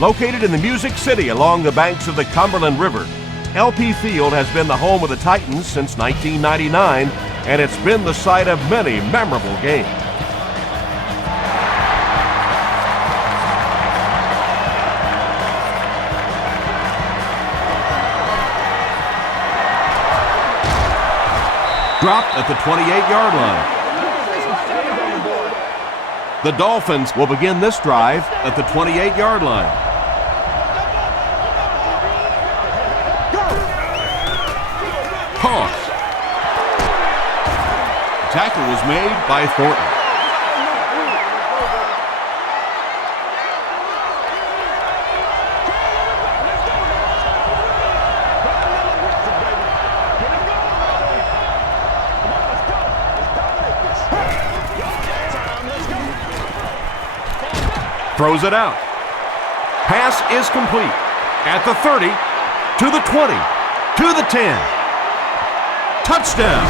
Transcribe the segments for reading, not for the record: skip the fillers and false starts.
Located in the Music City along the banks of the Cumberland River, LP Field has been the home of the Titans since 1999, and it's been the site of many memorable games. Dropped at the 28-yard line. The Dolphins will begin this drive at the 28-yard line. Toss. Tackle was made by Thornton. Throws it out. Pass is complete. At the 30, to the 20, to the 10. Touchdown!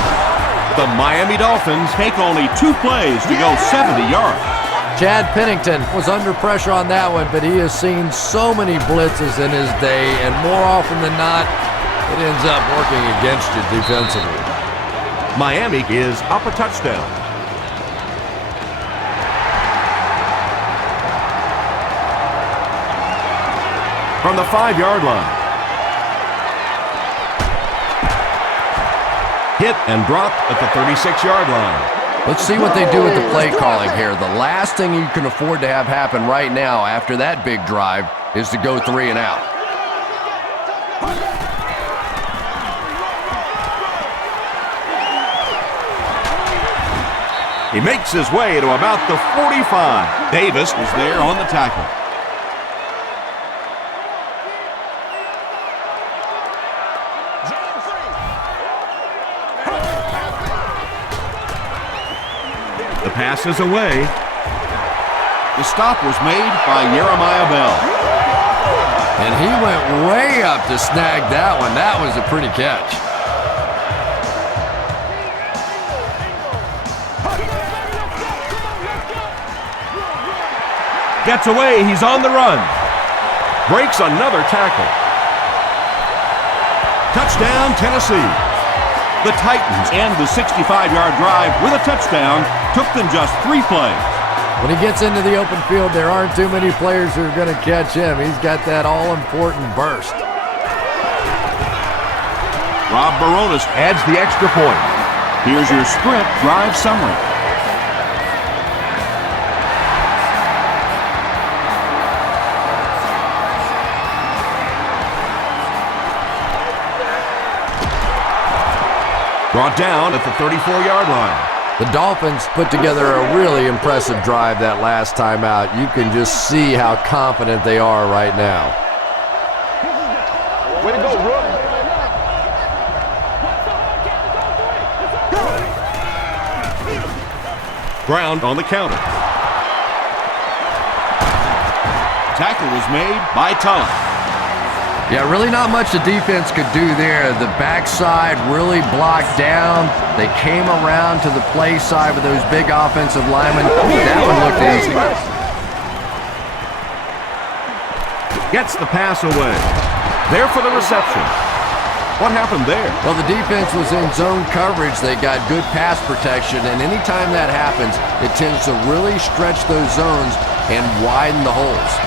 The Miami Dolphins take only 2 plays to go 70 yards. Chad Pennington was under pressure on that one, but he has seen so many blitzes in his day, and more often than not, it ends up working against you defensively. Miami is up a touchdown. From the 5-yard line. Hit and dropped at the 36-yard line. Let's see what they do with the play calling here. The last thing you can afford to have happen right now after that big drive is to go 3 and out. He makes his way to about the 45. Davis was there on the tackle. The pass is away. The stop was made by Jeremiah Bell. And he went way up to snag that one. That was a pretty catch. Gets away, he's on the run. Breaks another tackle. Touchdown, Tennessee. The Titans end the 65-yard drive with a touchdown. Took them just 3 plays. When he gets into the open field, there aren't too many players who are going to catch him. He's got that all-important burst. Rob Baronis adds the extra point. Here's your sprint drive summary. Brought down at the 34-yard line. The Dolphins put together a really impressive drive that last time out. You can just see how confident they are right now. Way to go, Rook. Ground on the counter. Tackle was made by Tulloch. Yeah, really not much the defense could do there. The backside really blocked down. They came around to the play side with those big offensive linemen. That one looked easy. Gets the pass away. There for the reception. What happened there? Well, the defense was in zone coverage. They got good pass protection, and anytime that happens, it tends to really stretch those zones and widen the holes.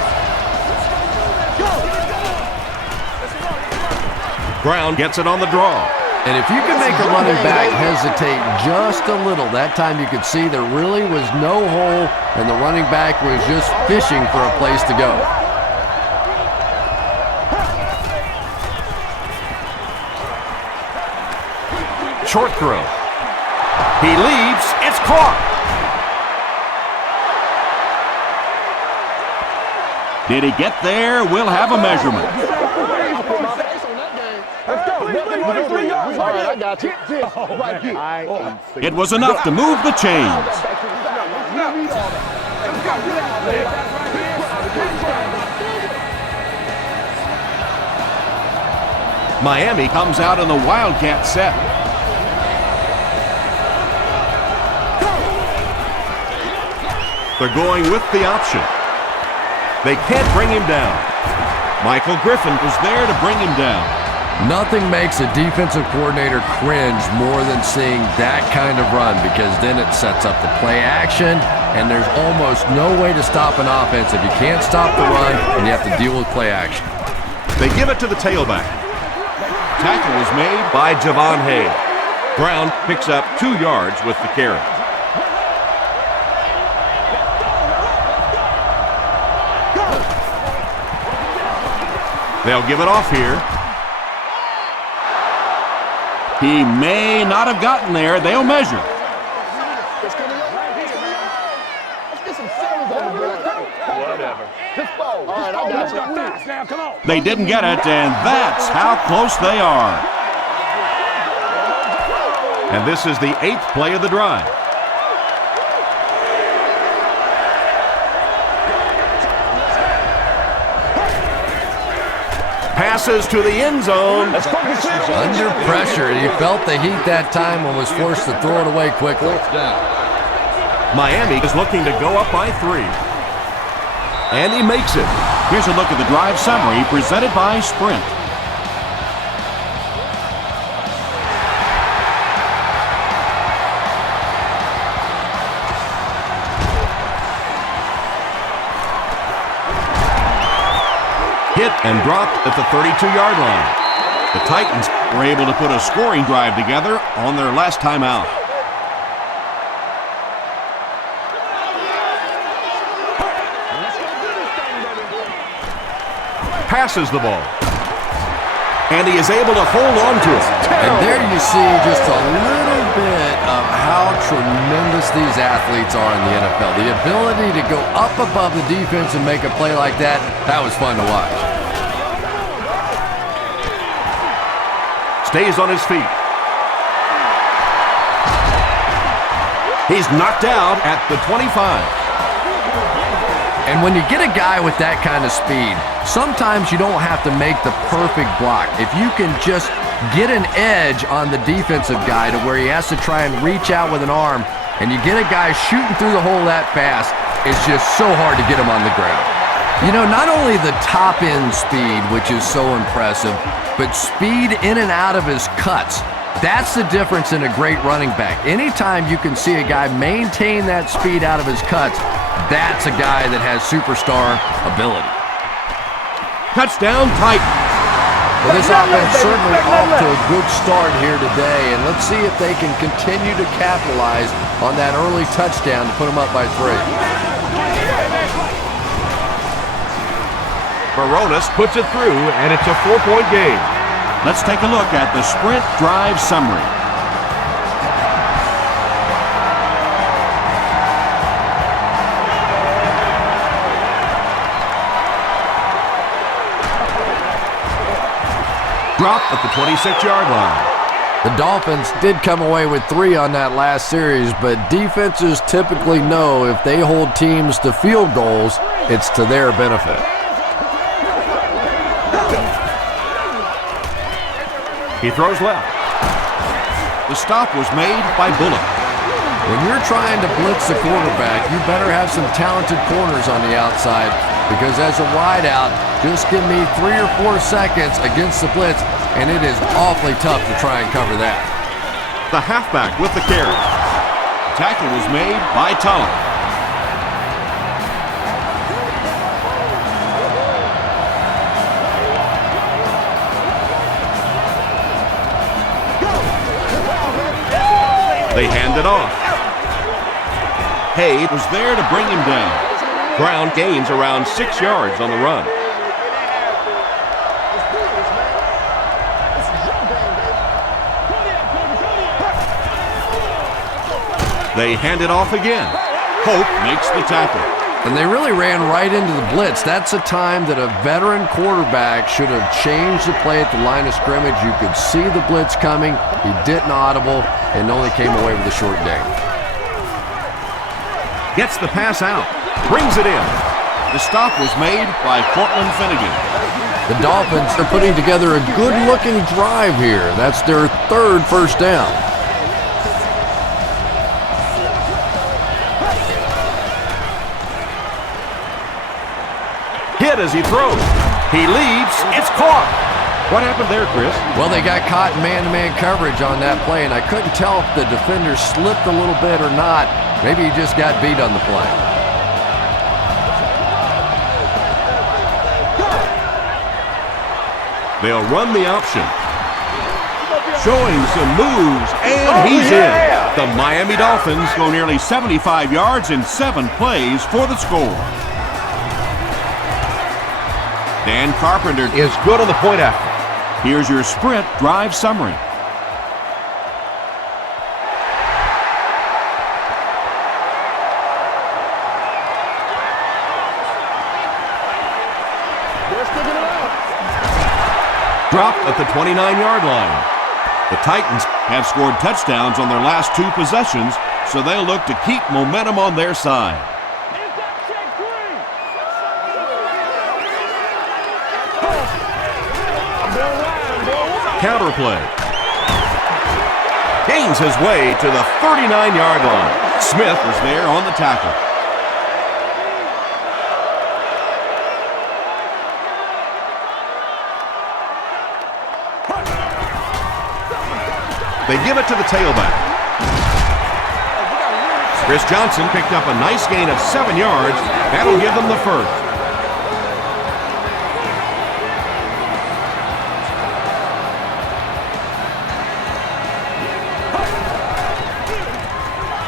Brown gets it on the draw. And if you can make a running back hesitate just a little, that time you could see there really was no hole, and the running back was just fishing for a place to go. Short throw. He leaps. It's caught. Did he get there? We'll have a measurement. It was enough to move the chains. Miami comes out in the Wildcat set. They're going with the option. They can't bring him down. Michael Griffin was there to bring him down. Nothing makes a defensive coordinator cringe more than seeing that kind of run, because then it sets up the play action, and there's almost no way to stop an offense if you can't stop the run and you have to deal with play action. They give it to the tailback. Tackle was made by Javon Hay. Brown picks up 2 yards with the carry. They'll give it off here. He may not have gotten there. They'll measure. They didn't get it, and that's how close they are. And this is the 8th play of the drive. Passes to the end zone. Under pressure, he felt the heat that time and was forced to throw it away quickly. Miami is looking to go up by 3. And he makes it. Here's a look at the drive summary presented by Sprint. Hit and dropped at the 32-yard line. The Titans were able to put a scoring drive together on their last time out. Passes the ball. And he is able to hold on to it. And there you see just a little bit of how tremendous these athletes are in the NFL. The ability to go up above the defense and make a play like that, that was fun to watch. Stays on his feet. He's knocked out at the 25. And when you get a guy with that kind of speed, sometimes you don't have to make the perfect block. If you can just get an edge on the defensive guy to where he has to try and reach out with an arm, and you get a guy shooting through the hole that fast, it's just so hard to get him on the ground. You know, not only the top end speed, which is so impressive, but speed in and out of his cuts. That's the difference in a great running back. Anytime you can see a guy maintain that speed out of his cuts, that's a guy that has superstar ability. Touchdown, Titans. Well, this offense certainly off to a good start here today, and let's see if they can continue to capitalize on that early touchdown to put them up by 3. Baronis puts it through, and it's a 4-point game. Let's take a look at the Sprint drive summary. Dropped at the 26-yard line. The Dolphins did come away with 3 on that last series, but defenses typically know if they hold teams to field goals, it's to their benefit. He throws left. The stop was made by Bullock. When you're trying to blitz the quarterback, you better have some talented corners on the outside, because as a wideout, just give me 3 or 4 seconds against the blitz, and it is awfully tough to try and cover that. The halfback with the carry. Tackle was made by Tulloch. They hand it off. Hay was there to bring him down. Brown gains around 6 yards on the run. They hand it off again. Hope makes the tackle. And they really ran right into the blitz. That's a time that a veteran quarterback should have changed the play at the line of scrimmage. You could see the blitz coming. He didn't audible and only came away with a short gain. Gets the pass out. Brings it in. The stop was made by Cortland Finnegan. The Dolphins are putting together a good-looking drive here. That's their 3rd first down. Hit as he throws. He leaps. It's caught. What happened there, Chris? Well, they got caught in man-to-man coverage on that play, and I couldn't tell if the defender slipped a little bit or not. Maybe he just got beat on the play. They'll run the option. Showing some moves, and he's in. The Miami Dolphins Go nearly 75 yards in 7 plays for the score. Dan Carpenter is good on the point after. Here's your sprint drive summary. Dropped at the 29-yard line. The Titans have scored touchdowns on their last 2 possessions, so they'll look to keep momentum on their side. Counter play. Gains his way to the 39-yard line. Smith was there on the tackle. They give it to the tailback. Chris Johnson picked up a nice gain of 7 yards. That'll give them the first.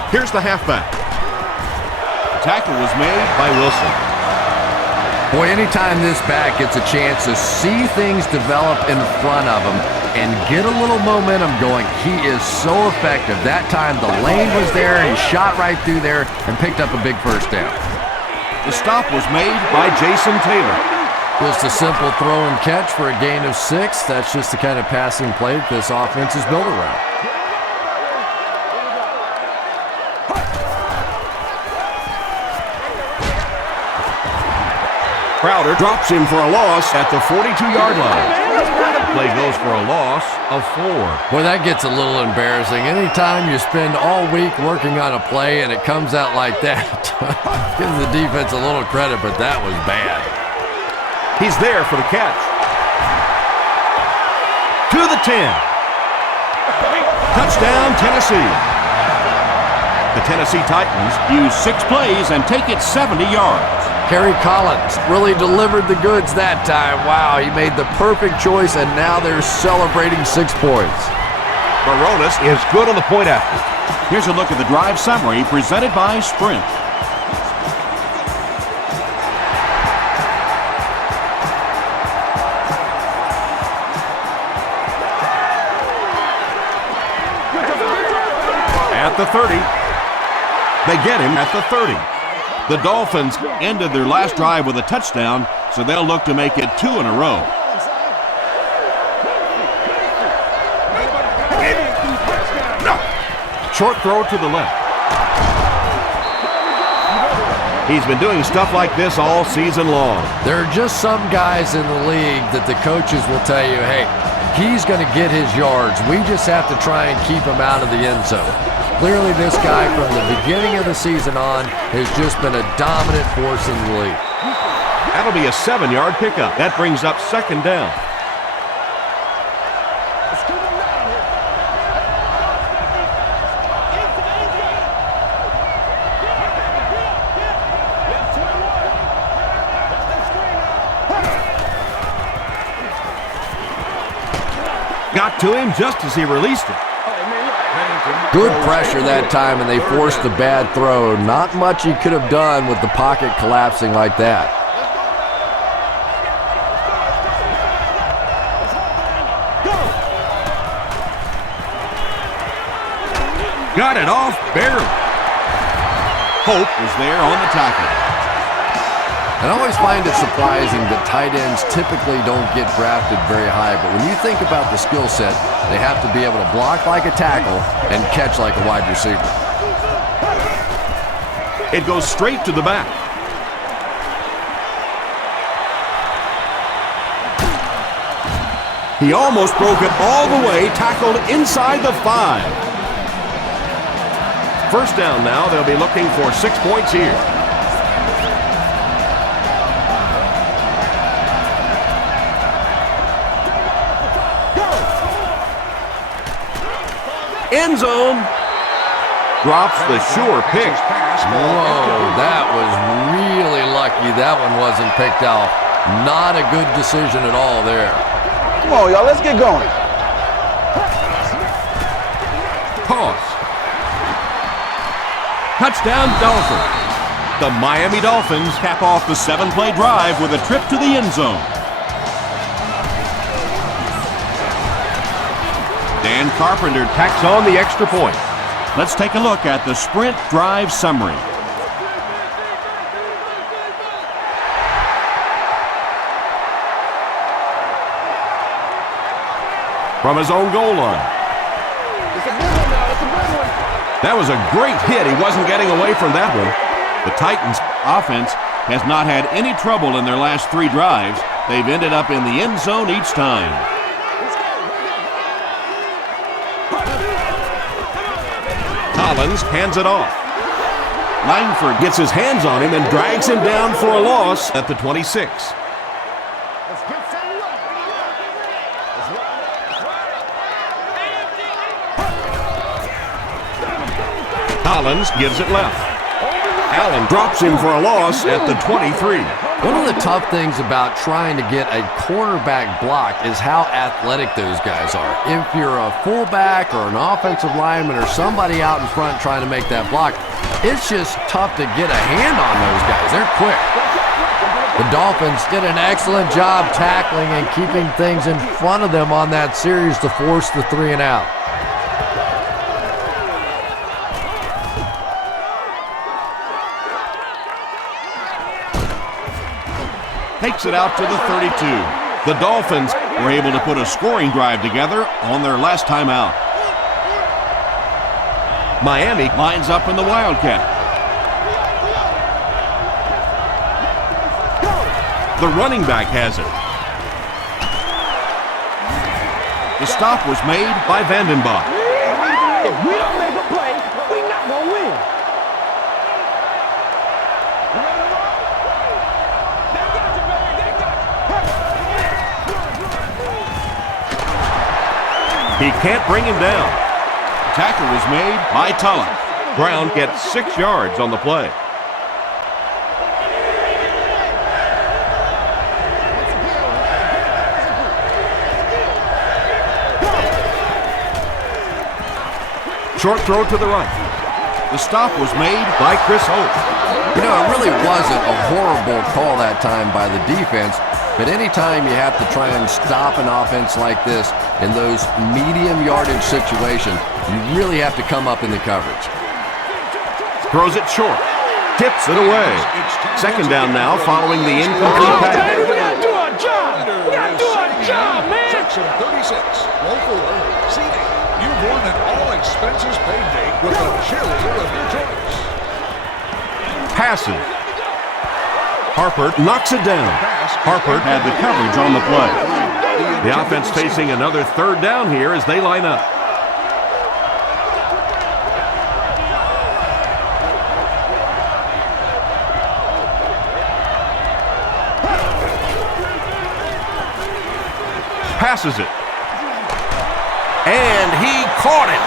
Here's the halfback. The tackle was made by Wilson. Boy, anytime this back gets a chance to see things develop in front of him and get a little momentum going, he is so effective. That time the lane was there, he shot right through there and picked up a big first down. The stop was made by Jason Taylor. Just a simple throw and catch for a gain of 6. That's just the kind of passing play that this offense is built around. Crowder drops him for a loss at the 42-yard line. Play goes for a loss of 4. Boy, that gets a little embarrassing. Anytime you spend all week working on a play and it comes out like that, give the defense a little credit, but that was bad. He's there for the catch. To the 10. Touchdown, Tennessee. The Tennessee Titans use 6 plays and take it 70 yards. Kerry Collins really delivered the goods that time. Wow, he made the perfect choice, and now they're celebrating 6 points. Baronis is good on the point after. Here's a look at the drive summary presented by Sprint. At the 30. They get him at the 30. The Dolphins ended their last drive with a touchdown, so they'll look to make it 2 in a row. Short throw to the left. He's been doing stuff like this all season long. There are just some guys in the league that the coaches will tell you, hey, he's going to get his yards. We just have to try and keep him out of the end zone. Clearly, this guy from the beginning of the season on has just been a dominant force in the league. That'll be a 7-yard pickup. That brings up 2nd down. Got to him just as he released it. Good pressure that time, and they forced the bad throw. Not much he could have done with the pocket collapsing like that. Got it off barely. Hope was there on the tackle. And I always find it surprising that tight ends typically don't get drafted very high, but when you think about the skill set, they have to be able to block like a tackle and catch like a wide receiver. It goes straight to the back. He almost broke it all the way, tackled inside the 5. First down now, they'll be looking for 6 points here. End zone. Drops the sure pick. Whoa, that was really lucky that one wasn't picked off. Not a good decision at all there. Come on, y'all, let's get going. Toss. Touchdown, Dolphins. The Miami Dolphins cap off the 7-play drive with a trip to the end zone. Dan Carpenter Tacks on the extra point. Let's take a look at the sprint drive summary. From his own goal line. That was a great hit. He wasn't getting away from that one. The Titans offense has not had any trouble in their last 3 drives. They've ended up in the end zone each time. Collins hands it off. Langford gets his hands on him and drags him down for a loss at the 26. Collins gives it left. Allen drops him for a loss at the 23. One of the tough things about trying to get a quarterback block is how athletic those guys are. If you're a fullback or an offensive lineman or somebody out in front trying to make that block, it's just tough to get a hand on those guys. They're quick. The Dolphins did an excellent job tackling and keeping things in front of them on that series to force the 3 and out. Takes it out to the 32. The Dolphins were able to put a scoring drive together on their last time out. Miami Lines up in the Wildcat. The running back has it. The stop was made by Vandenbach. If we don't make a play, we're not going to win. He can't bring him down. Tackle was made by Tulloch. Brown gets 6 yards on the play. Short throw to the right. The stop was made by Chris Holt. You know, it really wasn't a horrible call that time by the defense, but anytime you have to try and stop an offense like this in those medium yardage situations, you really have to come up in the coverage. Throws it short. Tips it away. Second down now following the incomplete pass. We got to do our job. We got to do our job, man. Section 36, row 4, seating. You've won an all-expenses paid date with a cheerleader of your choice. Passes. Harper knocks it down. Harper had the coverage on the play. The offense facing another 3rd down here as they line up. Passes it. And he caught it.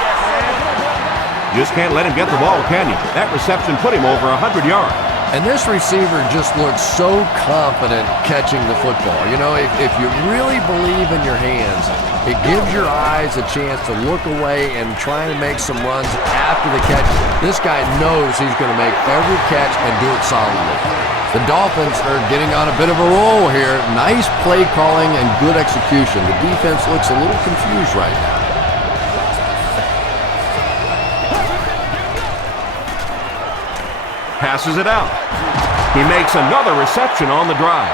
Just can't let him get the ball, can you? That reception put him over 100 yards. And this receiver just looks so confident catching the football. You know, if you really believe in your hands, it gives your eyes a chance to look away and try and make some runs after the catch. This guy knows he's going to make every catch and do it solidly. The Dolphins are getting on a bit of a roll here. Nice play calling and good execution. The defense looks a little confused right now. Passes it out. He makes another reception on the drive.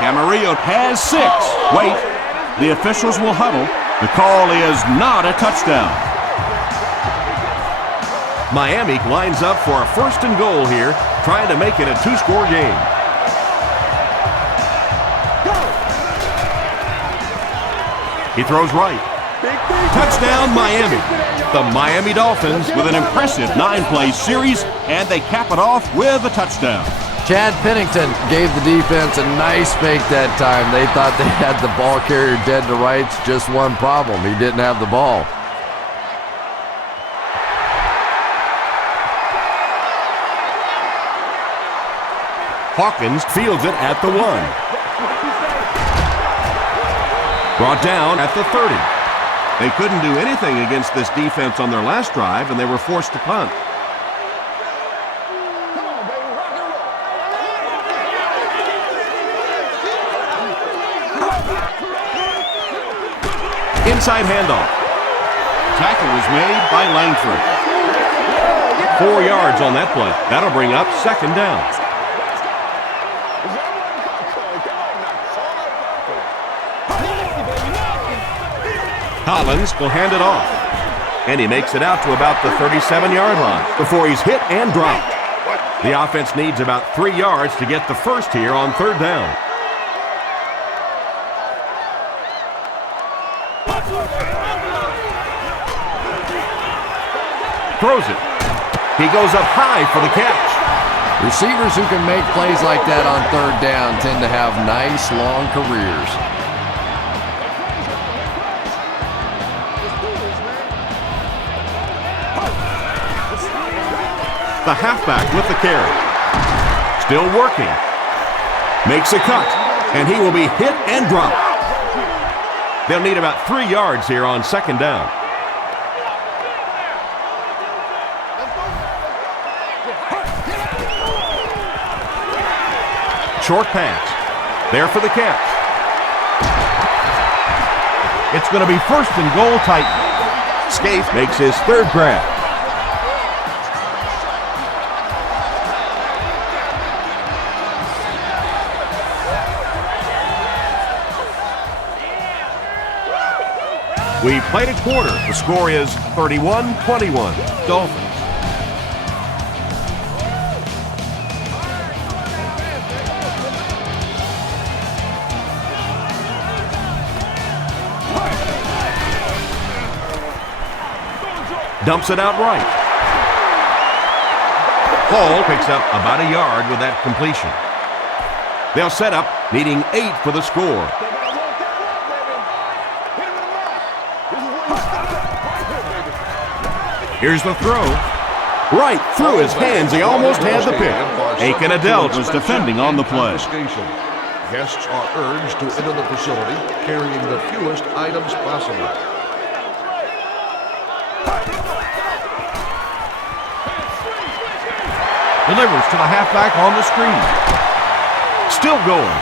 Camarillo has 6. Wait, the officials will huddle. The call is not a touchdown. Miami lines up for a 1st and goal here, trying to make it a 2-score game. He throws right. Touchdown, Miami. The Miami Dolphins with an impressive 9-play series, and they cap it off with a touchdown. Chad Pennington gave the defense a nice fake that time. They thought they had the ball carrier dead to rights. Just one problem. He didn't have the ball. Hawkins fields it at the 1. Brought down at the 30. They couldn't do anything against this defense on their last drive, and they were forced to punt. Inside handoff. Tackle was made by Langford. 4 yards on that play. That'll bring up 2nd down. Collins will hand it off. And he makes it out to about the 37-yard line before he's hit and dropped. The offense needs about 3 yards to get the first here on 3rd down. Throws it. He goes up high for the catch. Receivers who can make plays like that on 3rd down tend to have nice, long careers. The halfback with the carry. Still working. Makes a cut. And he will be hit and dropped. They'll need about 3 yards here on 2nd down. Short pass. There for the catch. It's going to be 1st and goal, Titan. Scaife makes his 3rd grab. We played a quarter. The score is 31-21. Dolphins. Dumps it out right. Hall picks up about a yard with that completion. They'll set up, needing 8 for the score. Here's the throw. Right through his hands. He almost had the pick. Aiken Adelt was defending on the play. Guests are urged to enter the facility carrying the fewest items possible. Delivers to the halfback on the screen. Still going.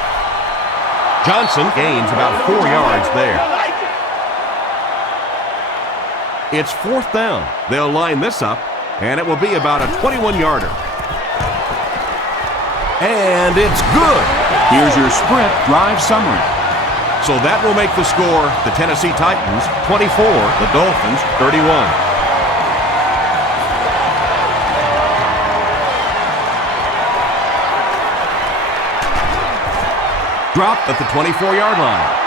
Johnson gains about 4 yards there. It's 4th down. They'll line this up, and it will be about a 21-yarder. And it's good. Here's your sprint drive summary. So that will make the score the Tennessee Titans 24, the Dolphins 31. Dropped at the 24-yard line.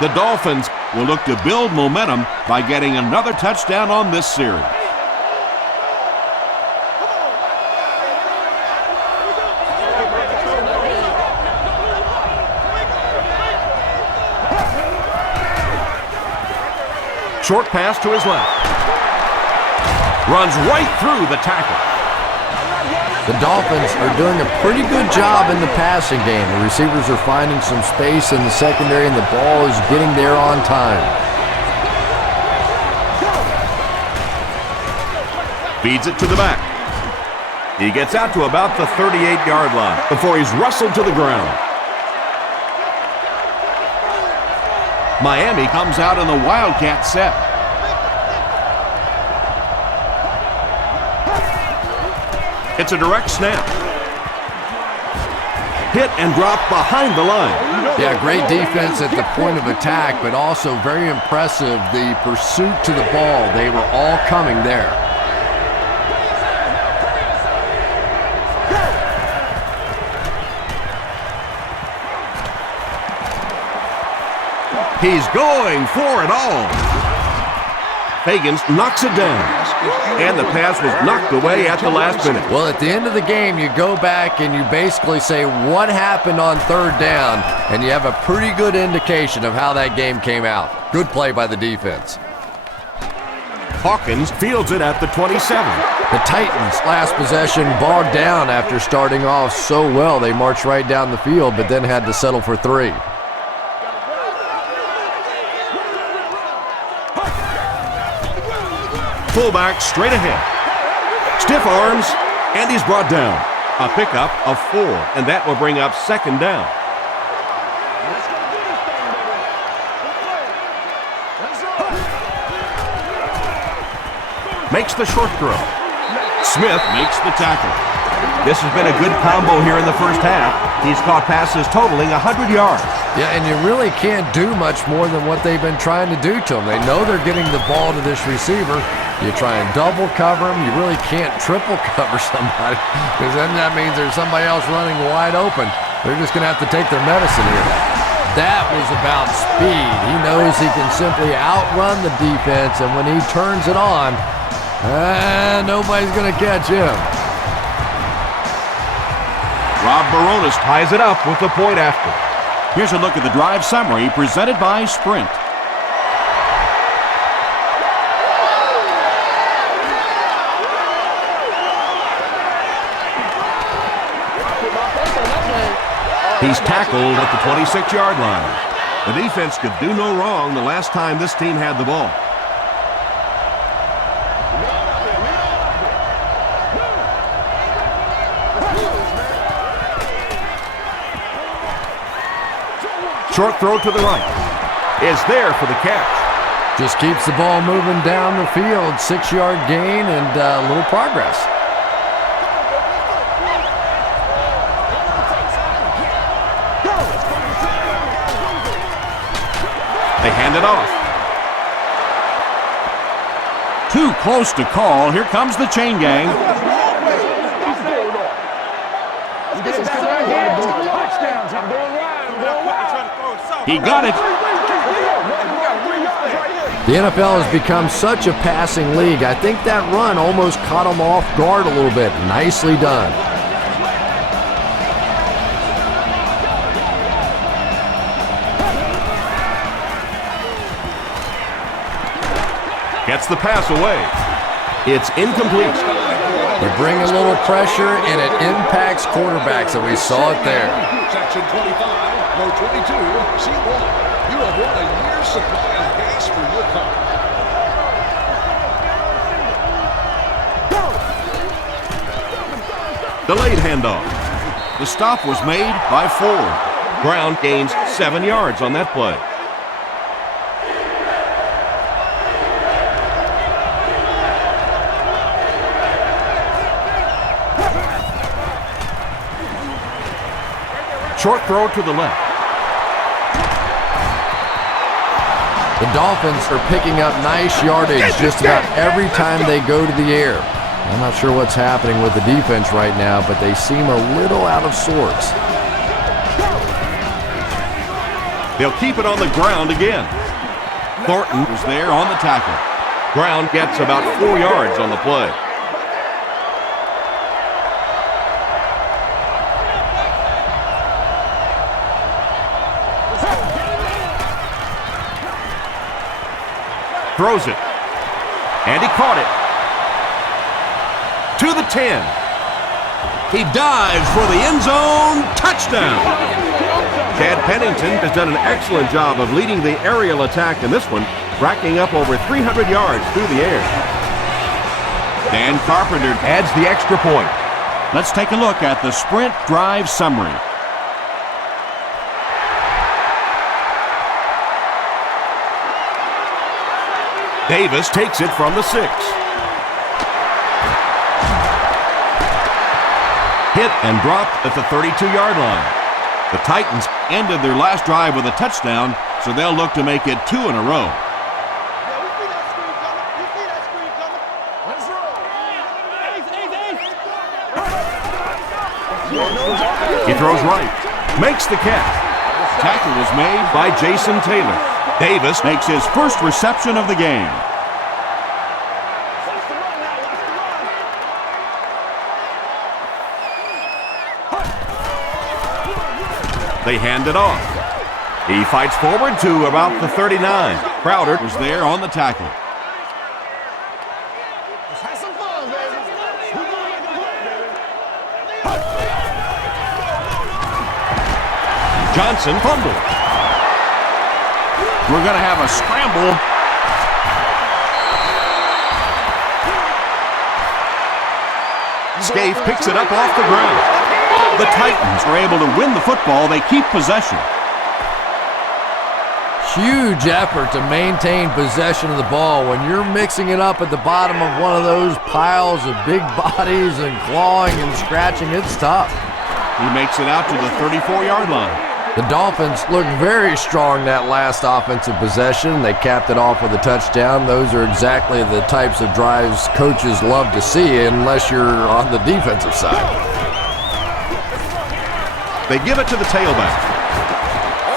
The Dolphins will look to build momentum by getting another touchdown on this series. Short pass to his left. Runs right through the tackle. The Dolphins are doing a pretty good job in the passing game. The receivers are finding some space in the secondary, and the ball is getting there on time. Feeds it to the back. He gets out to about the 38-yard line before he's wrestled to the ground. Miami comes out in the Wildcat set. It's a direct snap. Hit and drop behind the line. Yeah, great defense at the point of attack, but also very impressive the pursuit to the ball. They were all coming there. He's going for it all. Fagans knocks it down. And the pass was knocked away at the last minute. Well, at the end of the game, you go back and you basically say what happened on 3rd down, and you have a pretty good indication of how that game came out. Good play by the defense. Hawkins fields it at the 27. The Titans' last possession bogged down after starting off so well. They marched right down the field, but then had to settle for 3. Fullback straight ahead. Stiff arms, and he's brought down. A pickup of 4, and that will bring up 2nd down. Makes the short throw. Smith makes the tackle. This has been a good combo here in the first half. He's caught passes totaling 100 yards. Yeah, and you really can't do much more than what they've been trying to do to him. They know they're getting the ball to this receiver. You try and double cover him. You really can't triple cover somebody because then that means there's somebody else running wide open. They're just going to have to take their medicine here. That was about speed. He knows he can simply outrun the defense, and when he turns it on, nobody's going to catch him. Rob Baronis ties it up with the point after. Here's a look at the drive summary presented by Sprint. He's tackled at the 26-yard line. The defense could do no wrong the last time this team had the ball. Short throw to the right. Is there for the catch. Just keeps the ball moving down the field. 6-yard gain and a little progress. They hand it off. Too close to call. Here comes the chain gang. He got it. The NFL has become such a passing league. I think that run almost caught him off guard a little bit. Nicely done. Gets the pass away. It's incomplete. You bring a little pressure, and it impacts quarterbacks, and we saw it there. Section 25, row 22, seat 1. You have won a year's supply of gas for your car. Delayed handoff. The stop was made by Ford. Brown gains 7 yards on that play. Short throw to the left. The Dolphins are picking up nice yardage just about every time they go to the air. I'm not sure what's happening with the defense right now, but they seem a little out of sorts. They'll keep it on the ground again. Thornton was there on the tackle. Brown gets about 4 yards on the play. Throws it. And he caught it. To the 10. He dives for the end zone. Touchdown. Chad Pennington has done an excellent job of leading the aerial attack in this one, racking up over 300 yards through the air. Dan Carpenter Adds the extra point. Let's take a look at the Sprint drive summary. Davis takes it from the 6. Hit and dropped at the 32-yard line. The Titans ended their last drive with a touchdown, so they'll look to make it 2 in a row. He throws right. Makes the catch. Tackle was made By Jason Taylor. Davis makes his first reception of the game. They hand it off. He fights forward to about the 39. Crowder Was there on the tackle. Johnson fumbled. We're going to have a scramble. Scaife picks it up off the ground. The Titans are able to win the football. They keep possession. Huge effort to maintain possession of the ball. When you're mixing it up at the bottom of one of those piles of big bodies and clawing and scratching, it's tough. He makes it out to the 34-yard line. The Dolphins look very strong that last offensive possession. They capped it off with a touchdown. Those are exactly the types of drives coaches love to see unless you're on the defensive side. They give it to the tailback.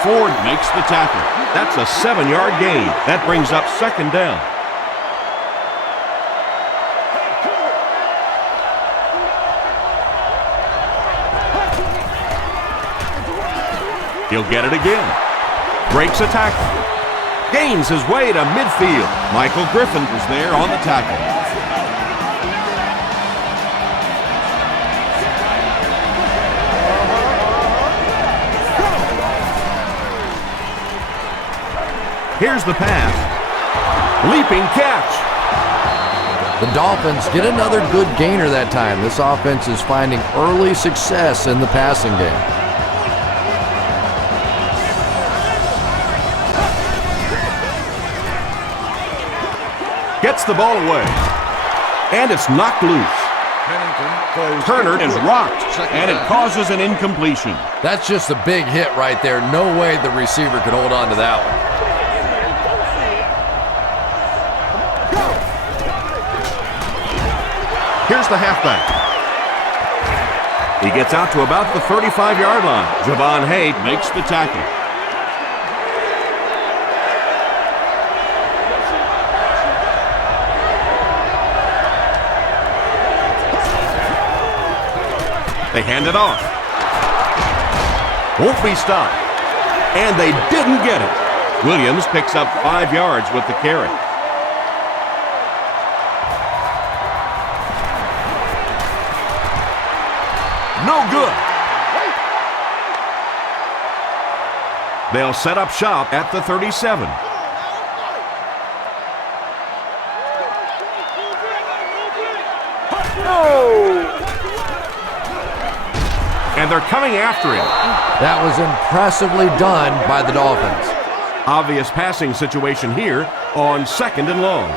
Ford makes the tackle. That's a 7-yard gain. That brings up second down. He'll get it again. Breaks a tackle. Gains his way to midfield. Michael Griffin is there on the tackle. Here's the pass. Leaping catch. The Dolphins get another good gainer that time. This offense is finding early success in the passing game. Gets the ball away. And it's knocked loose. Turner is rocked, and it causes an incompletion. That's just a big hit right there. No way the receiver could hold on to that one. Here's the halfback. He gets out to about the 35-yard line. Javon Hay makes the tackle. They hand it off. Won't be stopped. And they didn't get it. Williams picks up 5 yards with the carry. No good. They'll set up shop at the 37. And they're coming after him. That was impressively done by the Dolphins. Obvious passing situation here on 2nd and long.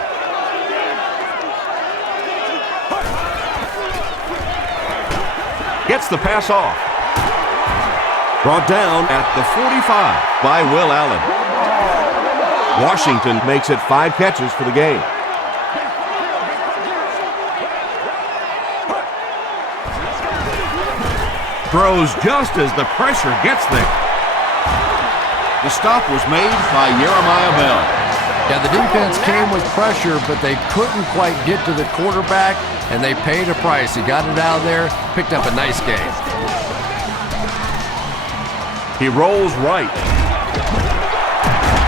Gets the pass off. Brought down at the 45 by Will Allen. Washington makes it 5 catches for the game. Throws just as the pressure gets there. The stop was made by Jeremiah Bell. Yeah, the defense came with pressure, but they couldn't quite get to the quarterback, and they paid a price. He got it out of there, picked up a nice game. He rolls right.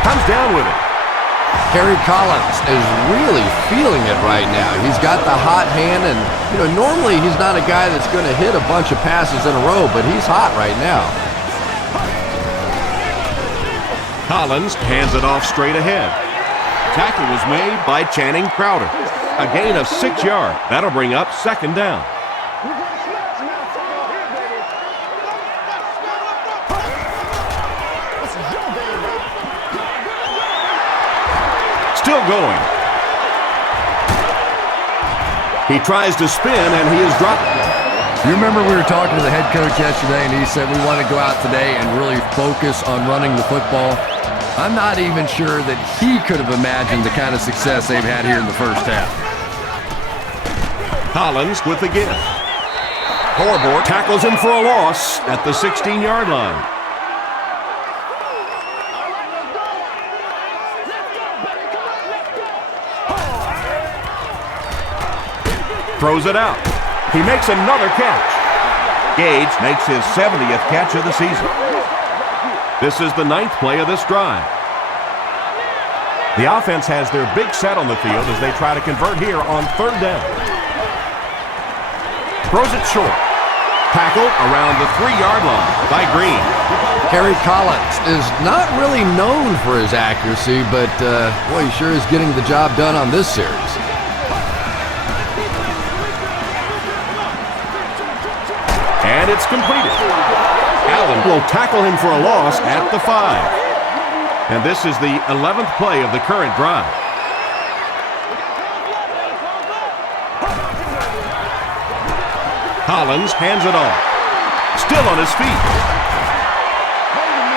Comes down with it. Kerry Collins is really feeling it right now. He's got the hot hand, and normally he's not a guy that's going to hit a bunch of passes in a row, but he's hot right now. Collins hands it off straight ahead. Tackle was made by Channing Crowder. A gain of 6 yards. That'll bring up second down. Still going. He tries to spin, and he is dropped. You remember we were talking to the head coach yesterday, and he said we want to go out today and really focus on running the football. I'm not even sure that he could have imagined the kind of success they've had here in the first half. Collins with the gift. Horboard tackles him for a loss at the 16-yard line. Throws it out. He makes another catch. Gage makes his 70th catch of the season. This is the 9th play of this drive. The offense has their big set on the field as they try to convert here on 3rd down. Throws it short. Tackle around the 3-yard line by Green. Kerry Collins is not really known for his accuracy, but boy, he sure is getting the job done on this series. And it's completed. Allen will tackle him for a loss at the 5. And this is the 11th play of the current drive. Collins hands it off. Still on his feet.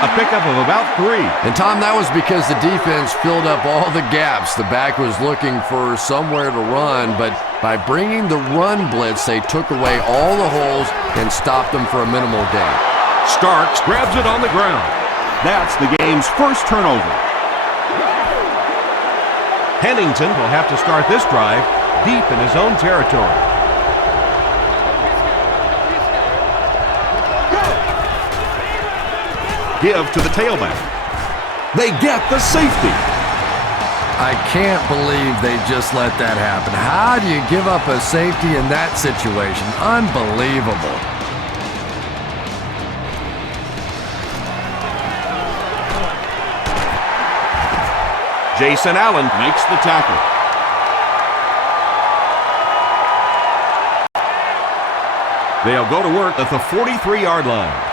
A pickup of about 3. And Tom, that was because the defense filled up all the gaps. The back was looking for somewhere to run, but by bringing the run blitz, they took away all the holes and stopped them for a minimal gain. Starks grabs it on the ground. That's the game's first turnover. Pennington will have to start this drive deep in his own territory. Give to the tailback. They get the safety. I can't believe they just let that happen. How do you give up a safety in that situation? Unbelievable. Jason Allen makes the tackle. They'll go to work at the 43-yard line.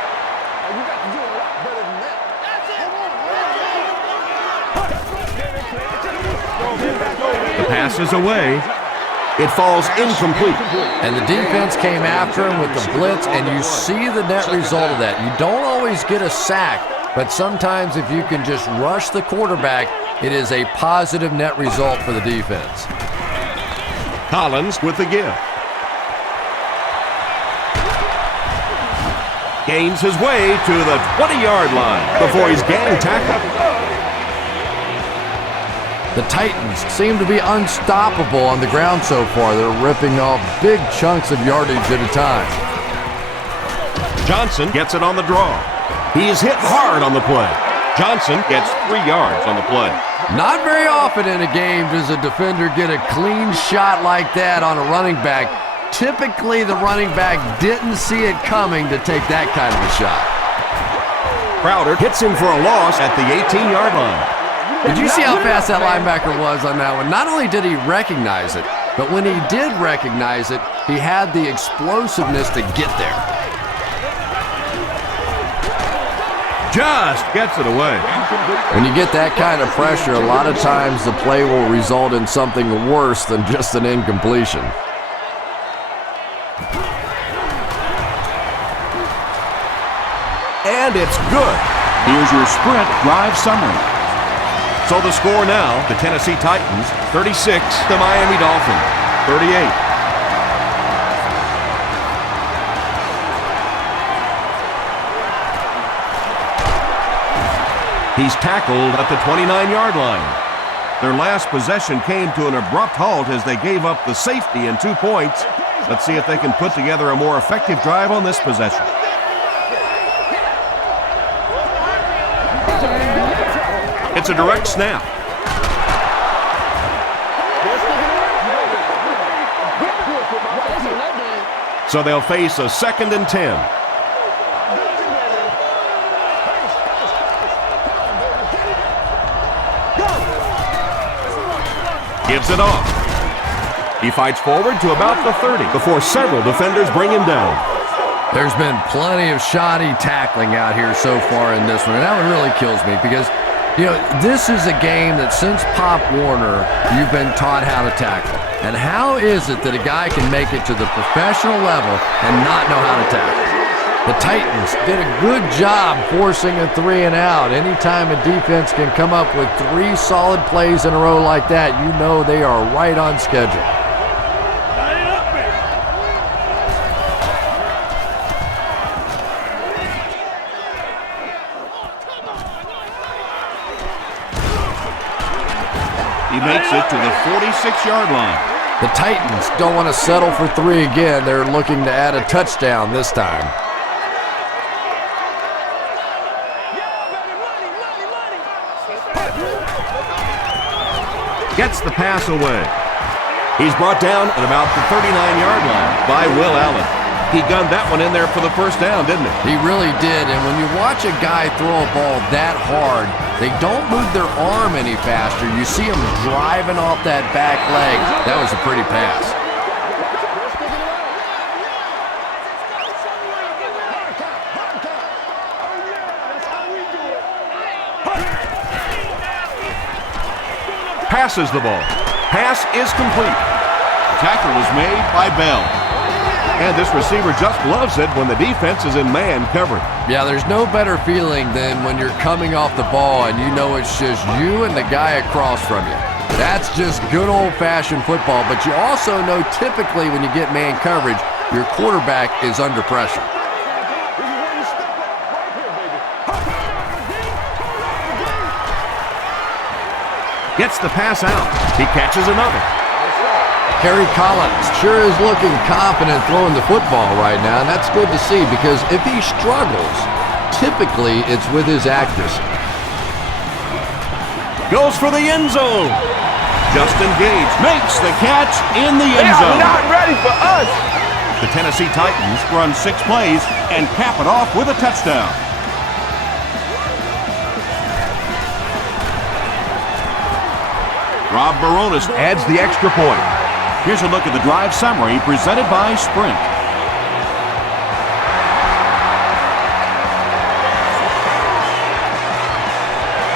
The pass is away. It falls incomplete. And the defense came after him with the blitz, and you see the net result of that. You don't always get a sack, but sometimes if you can just rush the quarterback, it is a positive net result for the defense. Collins with the give. Gains his way to the 20-yard line before he's gang tackled. The Titans seem to be unstoppable on the ground so far. They're ripping off big chunks of yardage at a time. Johnson gets it on the draw. He is hit hard on the play. Johnson gets 3 yards on the play. Not very often in a game does a defender get a clean shot like that on a running back. Typically, the running back didn't see it coming to take that kind of a shot. Crowder hits him for a loss at the 18-yard line. Did you see how fast that linebacker was on that one? Not only did he recognize it, but when he did recognize it, he had the explosiveness to get there. Just gets it away. When you get that kind of pressure, a lot of times the play will result in something worse than just an incompletion. And it's good. Here's your Sprint drive summary. So the score now, the Tennessee Titans, 36, the Miami Dolphins, 38. He's tackled at the 29-yard line. Their last possession came to an abrupt halt as they gave up the safety and 2 points. Let's see if they can put together a more effective drive on this possession. It's a direct snap. So they'll face a 2nd and 10. Gives it off. He fights forward to about the 30 before several defenders bring him down. There's been plenty of shoddy tackling out here so far in this one, and that one really kills me because, you know, this is a game that since Pop Warner, you've been taught how to tackle. And how is it that a guy can make it to the professional level and not know how to tackle? The Titans did a good job forcing a 3 and out. Anytime a defense can come up with 3 solid plays in a row like that, you know they are right on schedule. He makes it to the 46-yard line. The Titans don't want to settle for 3 again. They're looking to add a touchdown this time. Gets the pass away. He's brought down at about the 39-yard line by Will Allen. He gunned that one in there for the first down, didn't he? He really did, and when you watch a guy throw a ball that hard, they don't move their arm any faster. You see him driving off that back leg. That was a pretty pass. Passes the ball. Pass is complete. Tackle was made by Bell. And this receiver just loves it when the defense is in man coverage. Yeah, there's no better feeling than when you're coming off the ball and you know it's just you and the guy across from you. That's just good old-fashioned football, but you also know typically when you get man coverage, your quarterback is under pressure. Gets the pass out. He catches another. Kerry Collins sure is looking confident throwing the football right now, and that's good to see because if he struggles, typically it's with his accuracy. Goes for the end zone. Justin Gage makes the catch in the end They zone. are not ready for us. The Tennessee Titans run 6 plays and cap it off with a touchdown. Rob Baronis adds the extra point. Here's a look at the drive summary presented by Sprint.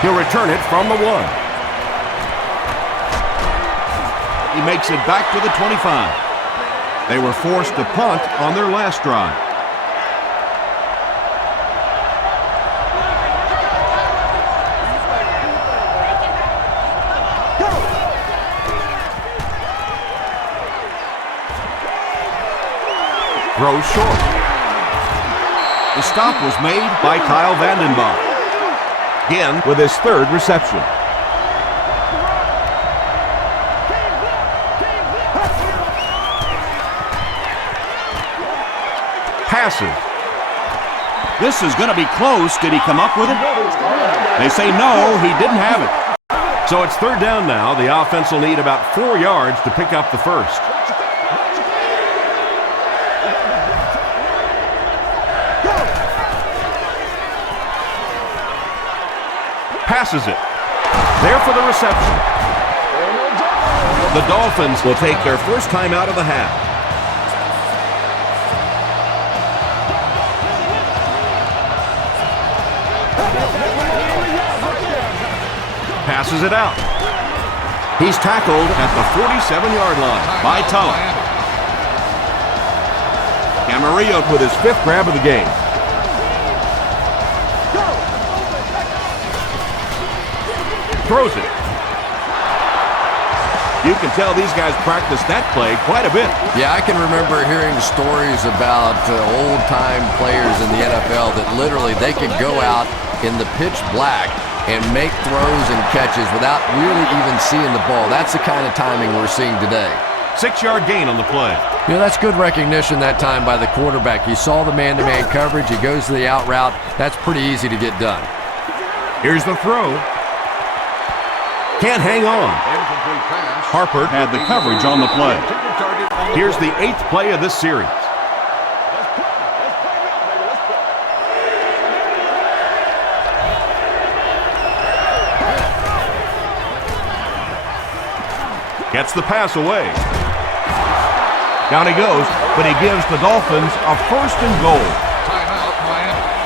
He'll return it from the 1. He makes it back to the 25. They were forced to punt on their last drive. Throws short. The stop was made by Kyle Vandenbach. Again with his 3rd reception. Passes. This is going to be close. Did he come up with it? They say no, he didn't have it. So it's 3rd down now. The offense will need about 4 yards to pick up the first. Passes it. There for the reception. The Dolphins will take their first time out of the half. Passes it out. He's tackled at the 47-yard line by Tulloch. Camarillo with his 5th grab of the game. Throws it. You can tell these guys practice that play quite a bit. Yeah, I can remember hearing stories about old-time players in the NFL that literally they could go out in the pitch black and make throws and catches without really even seeing the ball. That's the kind of timing we're seeing today. 6-yard gain on the play. You know, that's good recognition that time by the quarterback. He saw the man-to-man coverage. He goes to the out route. That's pretty easy to get done. Here's the throw. Can't hang on. Harper had the coverage on the play. Here's the 8th play of this series. Gets the pass away. Down he goes, but he gives the Dolphins a 1st and goal.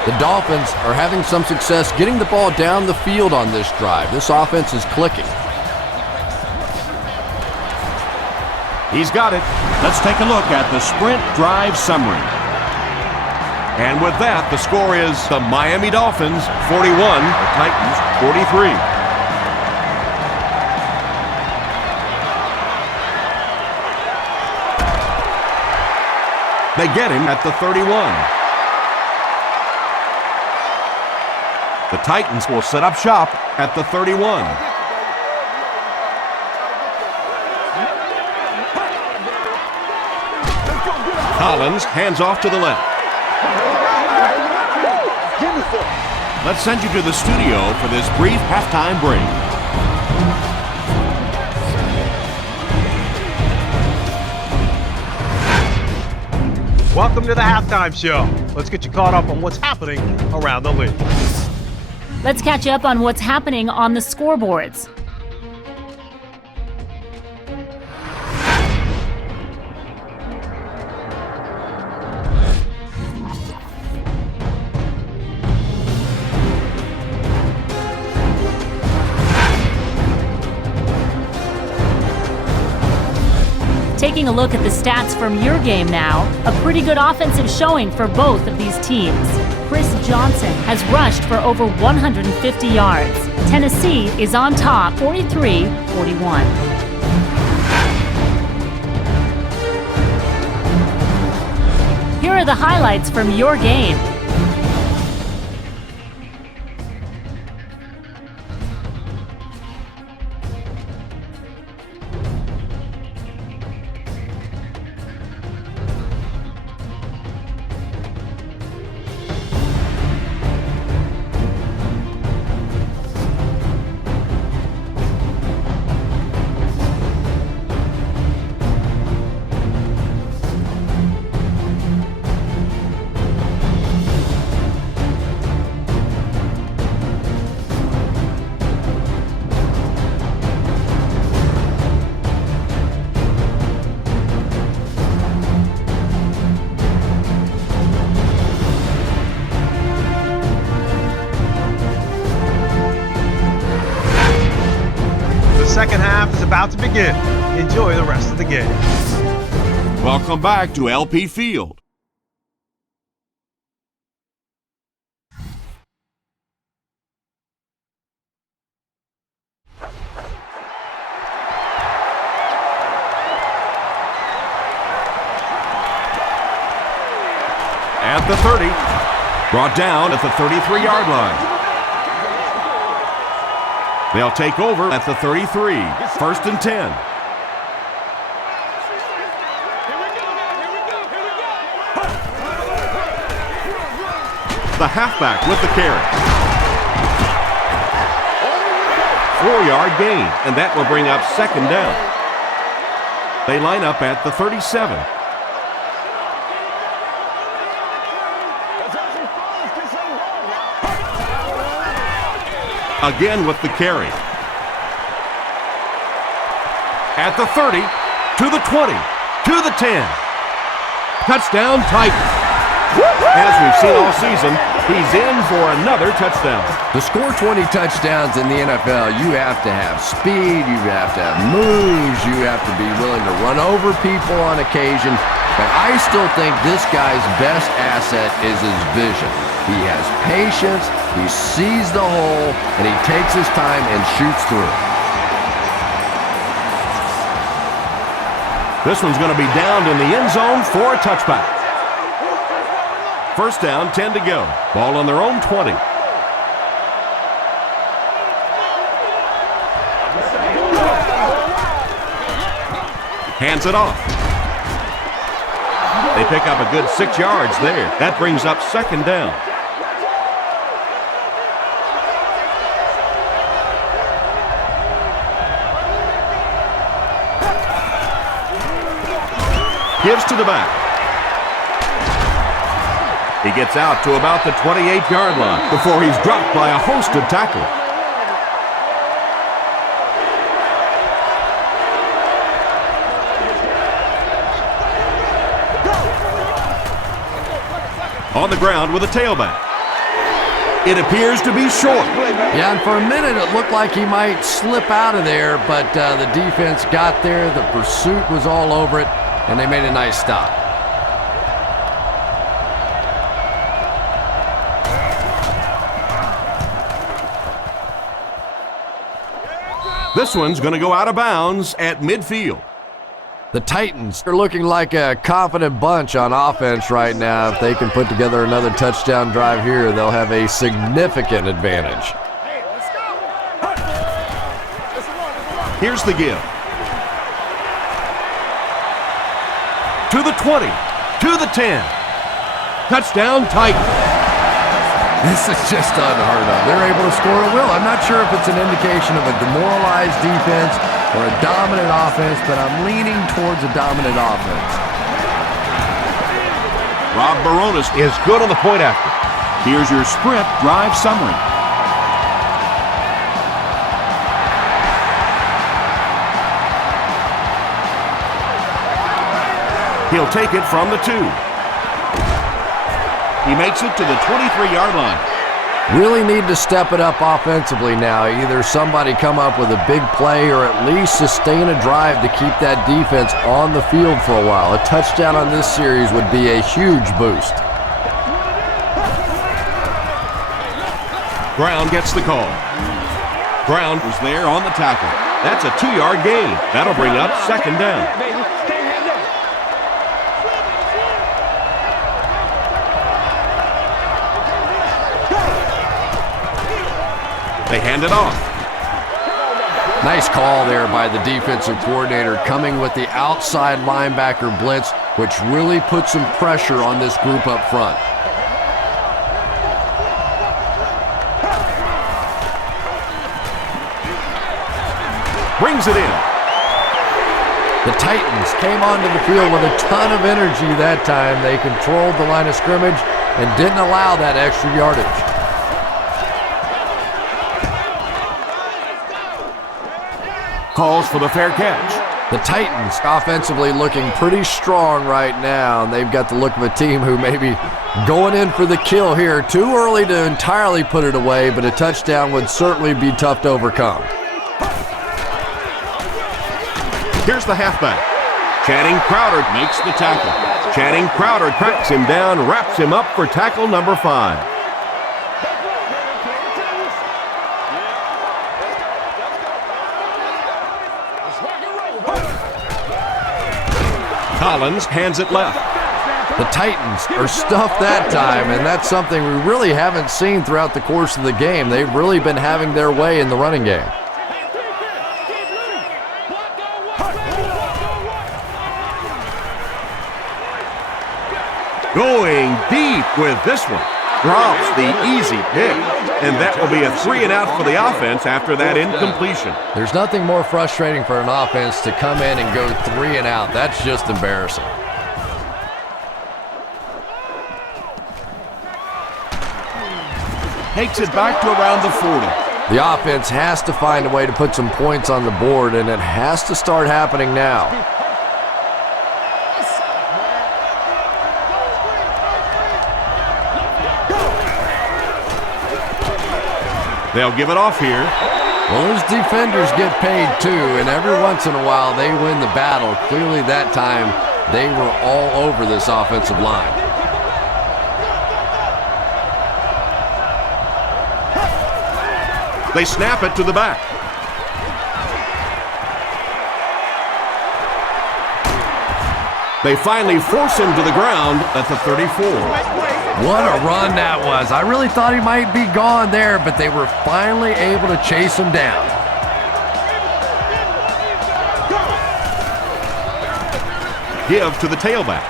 The Dolphins are having some success getting the ball down the field on this drive. This offense is clicking. He's got it. Let's take a look at the Sprint drive summary. And with that, the score is the Miami Dolphins 41, the Titans 43. They get him at the 31. The Titans will set up shop at the 31. Collins hands off to the left. Let's send you to the studio for this brief halftime break. Welcome to the halftime show. Let's get you caught up on what's happening around the league. Let's catch you up on what's happening on the scoreboards. Taking a look at the stats from your game now, a pretty good offensive showing for both of these teams. Chris Johnson has rushed for over 150 yards. Tennessee is on top, 43-41. Here are the highlights from your game. Second half is about to begin. Enjoy the rest of the game. Welcome back to LP Field. At the 30, brought down at the 33-yard line. They'll take over at the 33, 1st and 10. The halfback with the carry. 4-yard gain, and that will bring up 2nd down. They line up at the 37. Again with the carry. At the 30, to the 20, to the 10. Touchdown Titans. As we've seen all season, he's in for another touchdown. To score 20 touchdowns in the NFL, you have to have speed, you have to have moves, you have to be willing to run over people on occasion. But I still think this guy's best asset is his vision. He has patience, he sees the hole, and he takes his time and shoots through. This one's going to be downed in the end zone for a touchback. 1st down, 10 to go. Ball on their own 20. Hands it off. They pick up a good 6 yards there. That brings up 2nd down. Gives to the back. He gets out to about the 28-yard line before he's dropped by a host of tacklers. On the ground with a tailback. It appears to be short. Yeah, and for a minute it looked like he might slip out of there, but the defense got there, the pursuit was all over it, and they made a nice stop. This one's going to go out of bounds at midfield. The Titans are looking like a confident bunch on offense right now. If they can put together another touchdown drive here, they'll have a significant advantage. Here's the give. To the 20, to the 10. Touchdown Titans. This is just unheard of. They're able to score at will. I'm not sure if it's an indication of a demoralized defense or a dominant offense, but I'm leaning towards a dominant offense. Rob Baronis is good on the point after. Here's your Sprint drive summary. He'll take it from the 2. He makes it to the 23-yard line. Really need to step it up offensively now. Either somebody come up with a big play or at least sustain a drive to keep that defense on the field for a while. A touchdown on this series would be a huge boost. Brown gets the call. Brown was there on the tackle. That's a 2-yard gain. That'll bring up second down. They hand it off. Nice call there by the defensive coordinator, coming with the outside linebacker blitz, which really puts some pressure on this group up front. Brings it in. The Titans came onto the field with a ton of energy that time. They controlled the line of scrimmage and didn't allow that extra yardage. Calls for the fair catch. The Titans offensively looking pretty strong right now, and they've got the look of a team who may be going in for the kill here. Too early to entirely put it away, but a touchdown would certainly be tough to overcome. Here's the halfback. Channing Crowder makes the tackle. Channing Crowder tracks him down, wraps him up for tackle number 5. Collins hands it left. The Titans are stuffed that time, and that's something we really haven't seen throughout the course of the game. They've really been having their way in the running game. Going deep with this one. Drops the easy pick. And that will be a 3-and-out for the offense after that incompletion. There's nothing more frustrating for an offense to come in and go 3-and-out. That's just embarrassing. Takes it back to around the 40. The offense has to find a way to put some points on the board, and it has to start happening now. They'll give it off here. Well, those defenders get paid too, and every once in a while they win the battle. Clearly that time they were all over this offensive line. They snap it to the back. They finally force him to the ground at the 34. What a run that was. I really thought he might be gone there, but they were finally able to chase him down. Give to the tailback.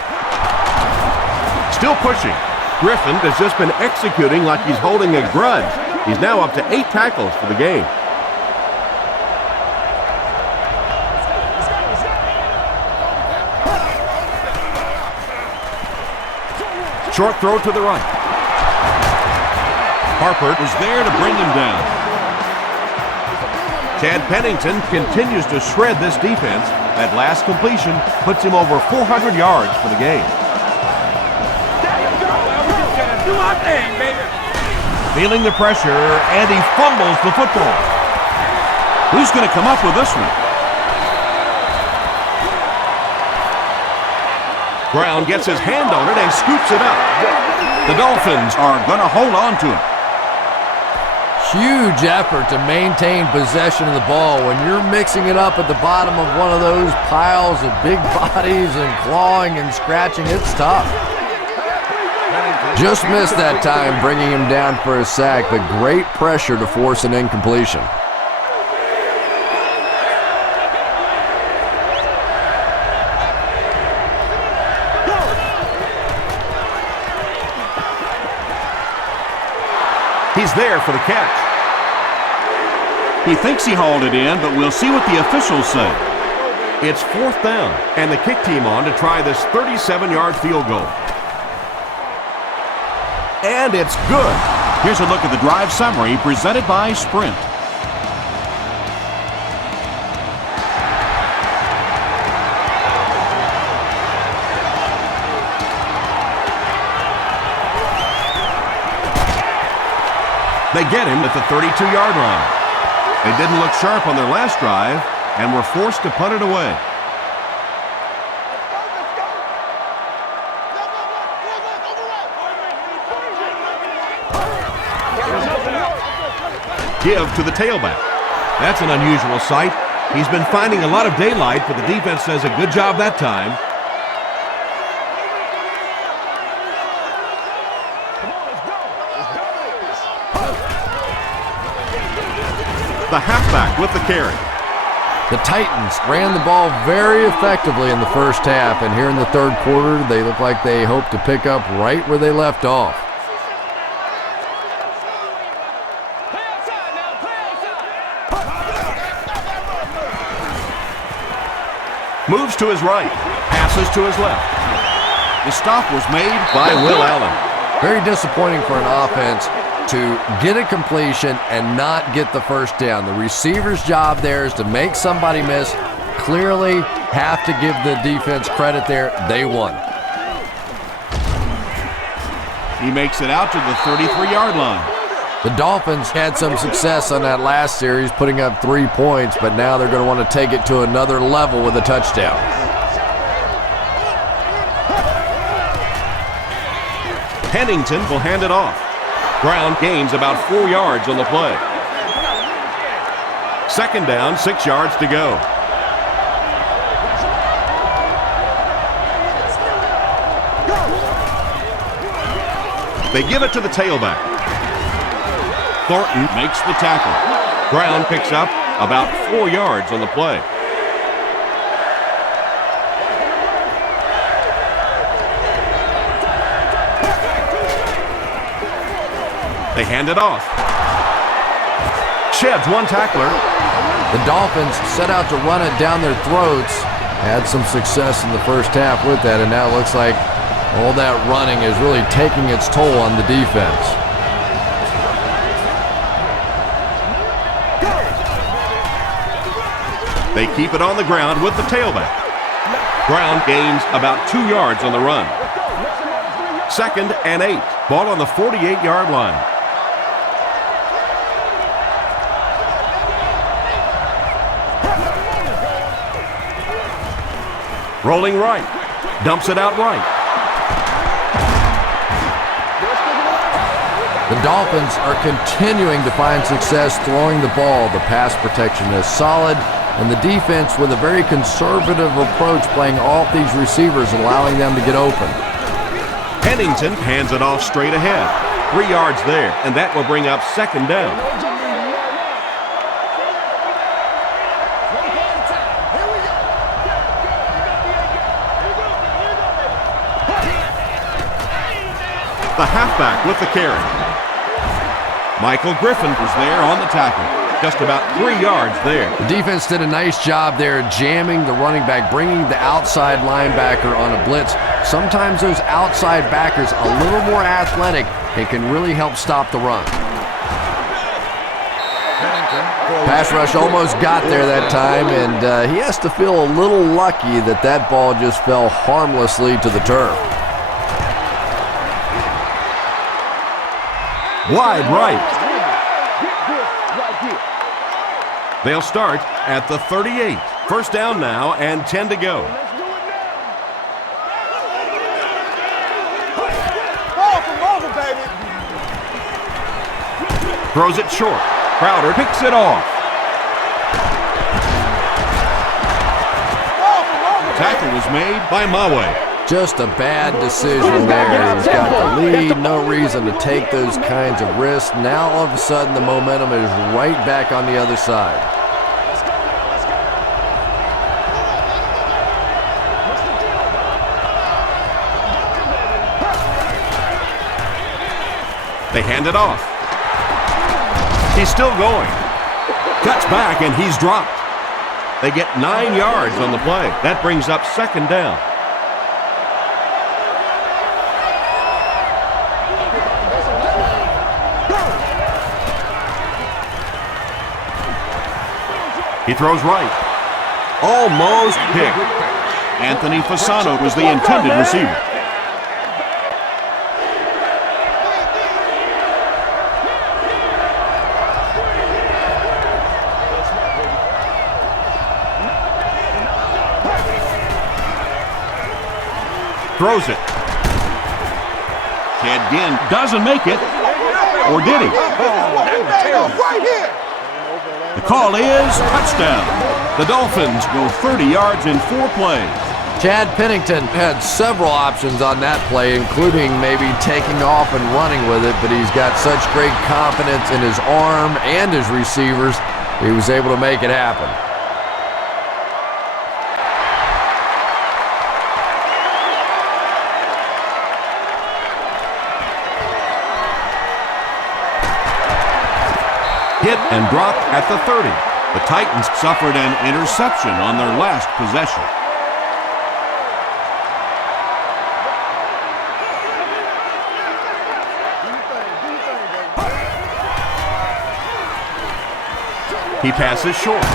Still pushing. Griffin has just been executing like he's holding a grudge. He's now up to 8 tackles for the game. Short throw to the right. Harper was there to bring him down. Chad Pennington continues to shred this defense. That last completion puts him over 400 yards for the game. Feeling the pressure, and he fumbles the football. Who's going to come up with this one? Brown gets his hand on it and scoops it up. The Dolphins are going to hold on to it. Huge effort to maintain possession of the ball. When you're mixing it up at the bottom of one of those piles of big bodies and clawing and scratching, it's tough. Just missed that time, bringing him down for a sack, but great pressure to force an incompletion. He's there for the catch. He thinks he hauled it in, but we'll see what the officials say. It's 4th down, and the kick team on to try this 37-yard field goal. And it's good. Here's a look at the drive summary presented by Sprint. They get him at the 32-yard line. They didn't look sharp on their last drive and were forced to punt it away. Give to the tailback. That's an unusual sight. He's been finding a lot of daylight, but the defense does a good job that time. The halfback with the carry. The Titans ran the ball very effectively in the first half, and here in the third quarter, they look like they hope to pick up right where they left off. Moves to his right, passes to his left. The stop was made by Will Allen. Very disappointing for an offense to get a completion and not get the first down. The receiver's job there is to make somebody miss. Clearly have to give the defense credit there. They won. He makes it out to the 33-yard line. The Dolphins had some success on that last series, putting up 3 points, but now they're going to want to take it to another level with a touchdown. Pennington will hand it off. Brown gains about 4 yards on the play. Second down, 6 yards to go. They give it to the tailback. Thornton makes the tackle. Brown picks up about 4 yards on the play. They hand it off. Sheds one tackler. The Dolphins set out to run it down their throats. Had some success in the first half with that, and now it looks like all that running is really taking its toll on the defense. They keep it on the ground with the tailback. Brown gains about 2 yards on the run. Second and 8. Ball on the 48-yard line. Rolling right. Dumps it out right. The Dolphins are continuing to find success throwing the ball. The pass protection is solid, and the defense with a very conservative approach playing off these receivers, allowing them to get open. Pennington hands it off straight ahead. 3 yards there, and that will bring up second down. The halfback with the carry. Michael Griffin was there on the tackle. Just about 3 yards there. The defense did a nice job there jamming the running back, bringing the outside linebacker on a blitz. Sometimes those outside backers a little more athletic and can really help stop the run. Pass rush almost got there that time, and he has to feel a little lucky that that ball just fell harmlessly to the turf. Wide right. They'll start at the 38. First down now and 10 to go. Throws it short. Crowder picks it off. The tackle was made by Mawe. Just a bad decision there. He's got the lead, no reason to take those kinds of risks. Now all of a sudden the momentum is right back on the other side. They hand it off. He's still going. Cuts back and he's dropped. They get 9 yards on the play. That brings up second down. He throws right. Almost picked. Anthony Fasano was the intended receiver. Throws it. Chad Ginn doesn't make it. Or did he? The call is touchdown. The Dolphins go 30 yards in 4 plays. Chad Pennington had several options on that play, including maybe taking off and running with it, but he's got such great confidence in his arm and his receivers, he was able to make it happen. Hit and dropped at the 30. The Titans suffered an interception on their last possession. He passes short.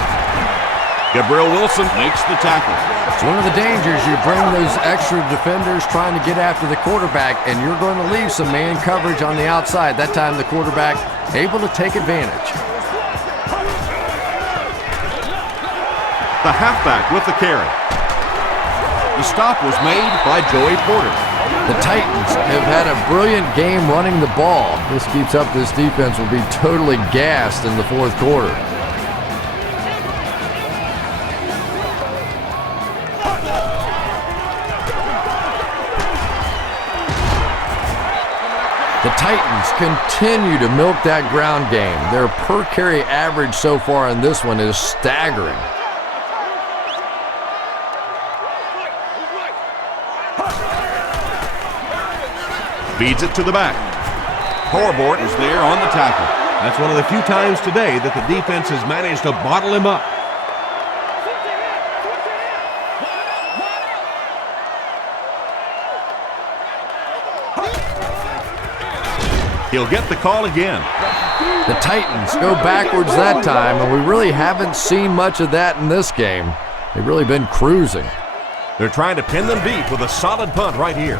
Gabriel Wilson makes the tackle. It's one of the dangers. You bring those extra defenders trying to get after the quarterback, and you're going to leave some man coverage on the outside. That time the quarterback able to take advantage. The halfback with the carry. The stop was made by Joey Porter. The Titans have had a brilliant game running the ball. This keeps up, this defense will be totally gassed in the fourth quarter. The Titans continue to milk that ground game. Their per carry average so far in this one is staggering. Feeds it to the back. Horbort is there on the tackle. That's one of the few times today that the defense has managed to bottle him up. He'll get the call again. The Titans go backwards that time, and we really haven't seen much of that in this game. They've really been cruising. They're trying to pin them deep with a solid punt right here.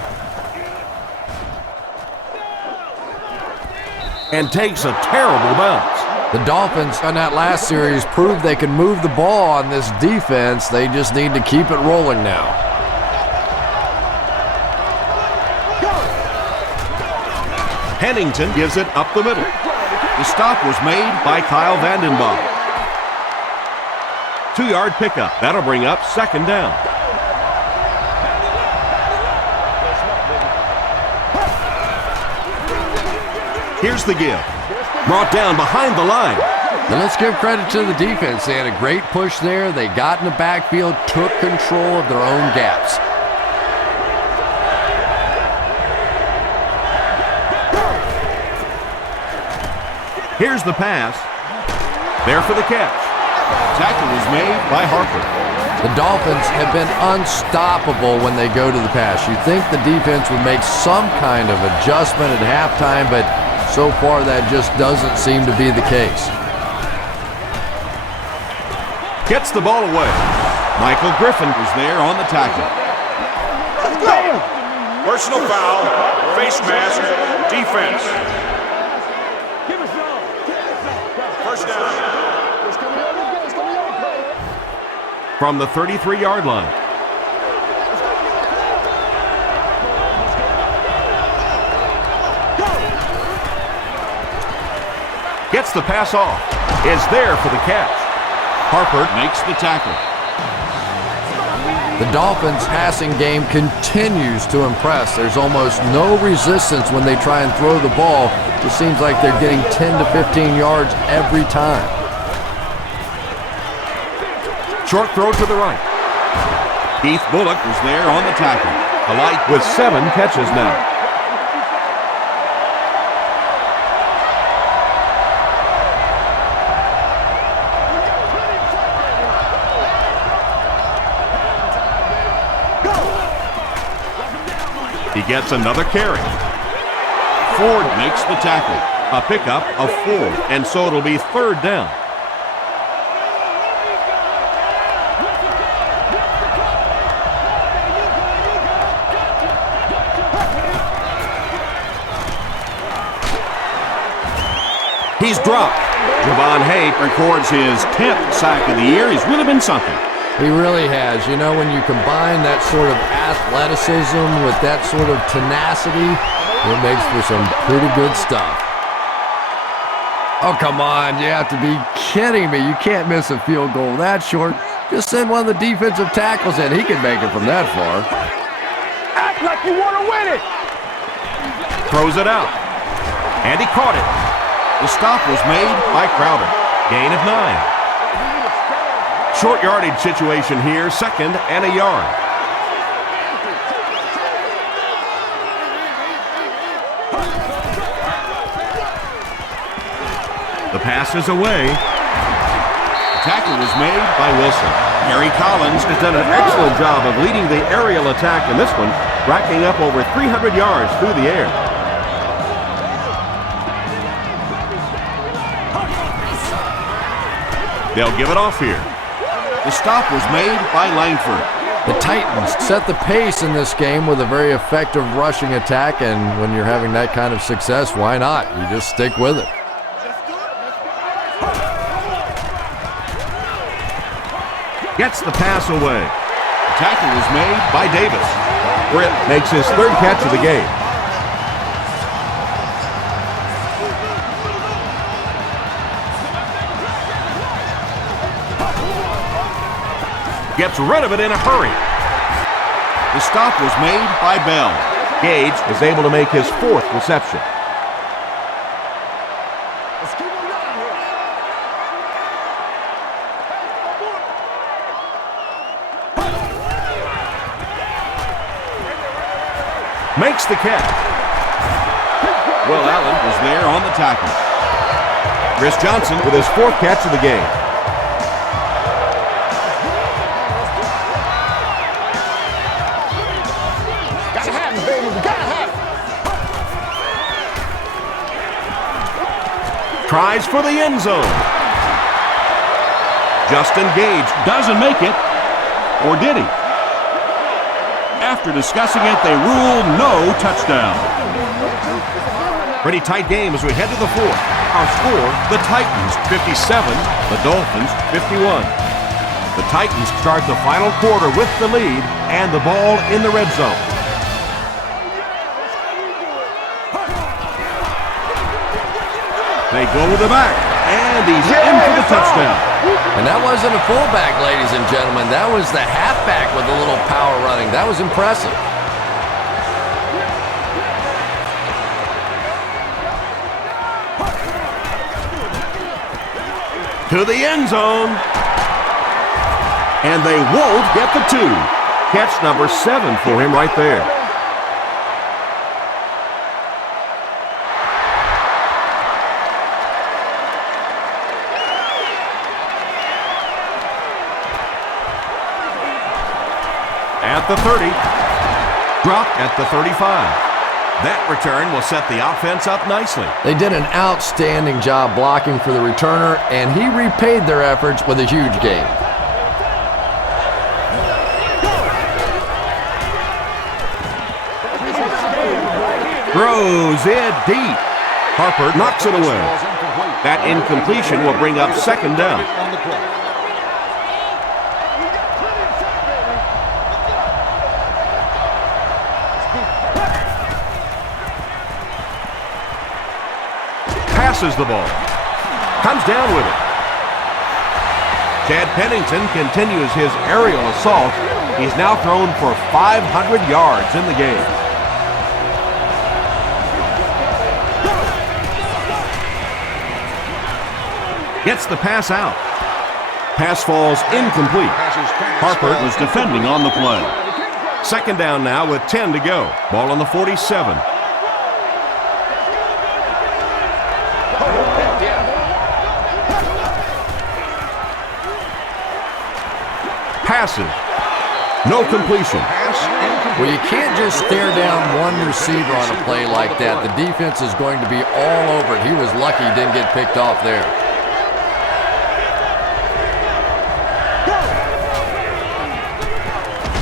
And takes a terrible bounce. The Dolphins on that last series proved they can move the ball on this defense. They just need to keep it rolling now. Pennington gives it up the middle. The stop was made by Kyle Vandenbach. 2-yard pickup. That'll bring up second down. Here's the give. Brought down behind the line. And let's give credit to the defense. They had a great push there. They got in the backfield, took control of their own gaps. Here's the pass. There for the catch. Tackle was made by Harper. The Dolphins have been unstoppable when they go to the pass. You'd think the defense would make some kind of adjustment at halftime, but so far that just doesn't seem to be the case. Gets the ball away. Michael Griffin was there on the tackle. Personal foul, face mask, defense. First down. From the 33-yard line. Gets the pass off. Is there for the catch. Harper makes the tackle. The Dolphins' passing game continues to impress. There's almost no resistance when they try and throw the ball. It seems like they're getting 10 to 15 yards every time. Short throw to the right. Keith Bullock was there on the tackle. Polite with 7 catches now. He gets another carry. Ford makes the tackle. A pickup of 4, and so it'll be third down. He's dropped. Javon Haight records his 10th sack of the year. He's really been something. He really has. You know, when you combine that sort of athleticism with that sort of tenacity, it makes for some pretty good stuff. Oh, come on. You have to be kidding me. You can't miss a field goal that short. Just send one of the defensive tackles in. He can make it from that far. Act like you want to win it. Throws it out. And he caught it. The stop was made by Crowder. Gain of 9. Short yardage situation here, 2nd and a yard. The pass is away. The tackle was made by Wilson. Harry Collins has done an excellent job of leading the aerial attack in this one, racking up over 300 yards through the air. They'll give it off here. The stop was made by Langford. The Titans set the pace in this game with a very effective rushing attack, and when you're having that kind of success, why not? You just stick with it. Gets the pass away. The tackle was made by Davis. Britt makes his 3rd catch of the game. Gets rid of it in a hurry. The stop was made by Bell. Gage is able to make his 4th reception. Makes the catch. Will Allen was there on the tackle. Chris Johnson with his 4th catch of the game. Tries for the end zone. Justin Gage doesn't make it. Or did he? After discussing it, they rule no touchdown. Pretty tight game as we head to the 4th. Our score, the Titans 57, the Dolphins 51. The Titans start the final quarter with the lead and the ball in the red zone. They go with the back, and he's in for the touchdown. And that wasn't a fullback, ladies and gentlemen. That was the halfback with a little power running. That was impressive. To the end zone. And they won't get the 2. Catch number 7 for him right there. At the 30, dropped at the 35. That return will set the offense up nicely. They did an outstanding job blocking for the returner, and he repaid their efforts with a huge gain. Throws it deep. Harper knocks it away. That incompletion will bring up 2nd down. Passes the ball. Comes down with it. Chad Pennington continues his aerial assault. He's now thrown for 500 yards in the game. Gets the pass out. Pass falls incomplete. Harper was defending on the play. 2nd down now with 10 to go. Ball on the 47. Passes. No completion. Well, you can't just stare down one receiver on a play like that. The defense is going to be all over it. He was lucky he didn't get picked off there.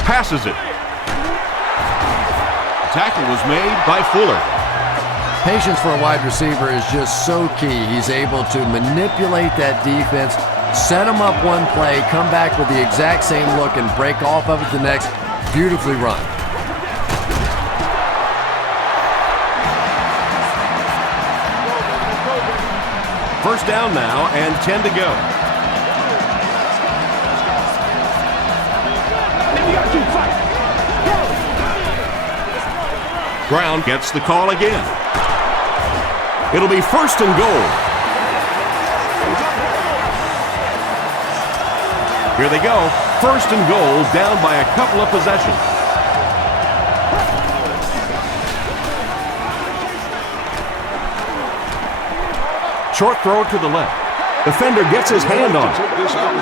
Passes it. The tackle was made by Fuller. Patience for a wide receiver is just so key. He's able to manipulate that defense, set them up one play, come back with the exact same look, and break off of it the next. Beautifully run. First down now and 10 to go. Brown gets the call again. It'll be first and goal. Here they go. First and goal, down by a couple of possessions. Short throw to the left. Defender gets his hand on it.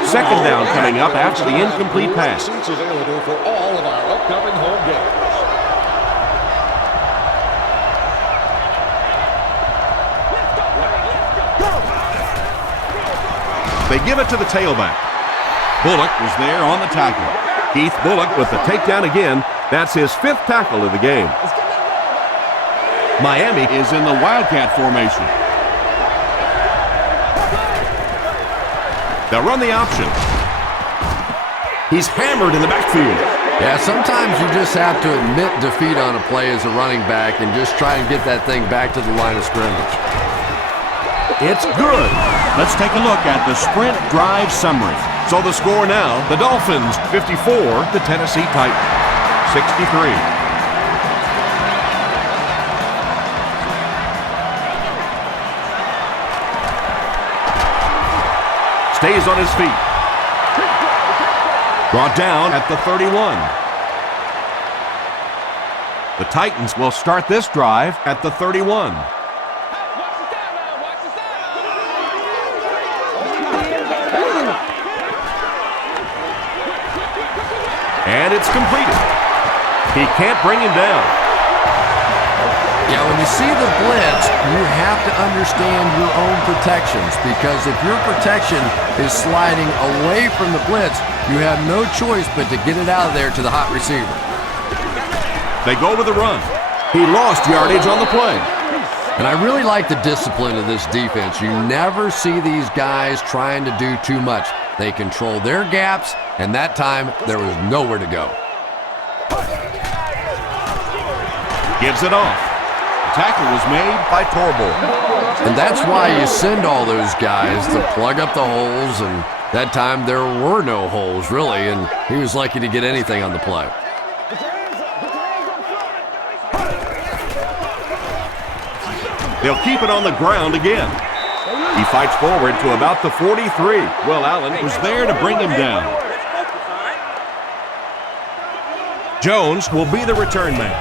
Second down coming up after the incomplete pass. Seats available for all of our upcoming home games. They give it to the tailback. Bullock was there on the tackle. Keith Bullock with the takedown again. That's his 5th tackle of the game. Miami is in the Wildcat formation. They'll run the option. He's hammered in the backfield. Yeah, sometimes you just have to admit defeat on a play as a running back and just try and get that thing back to the line of scrimmage. It's good. Let's take a look at the sprint drive summary. So the score now, the Dolphins 54, the Tennessee Titans 63. Stays on his feet. Brought down at the 31. The Titans will start this drive at the 31. And it's completed. He can't bring him down. Yeah, when you see the blitz, you have to understand your own protections, because if your protection is sliding away from the blitz, you have no choice but to get it out of there to the hot receiver. They go with the run. He lost yardage on the play. And I really like the discipline of this defense. You never see these guys trying to do too much. They control their gaps, and that time there was nowhere to go. Gives it off. The tackle was made by Torborg. And that's why you send all those guys to plug up the holes, and that time there were no holes, really, and he was lucky to get anything on the play. They'll keep it on the ground again. He fights forward to about the 43. Will Allen was there to bring him down. Jones will be the return man.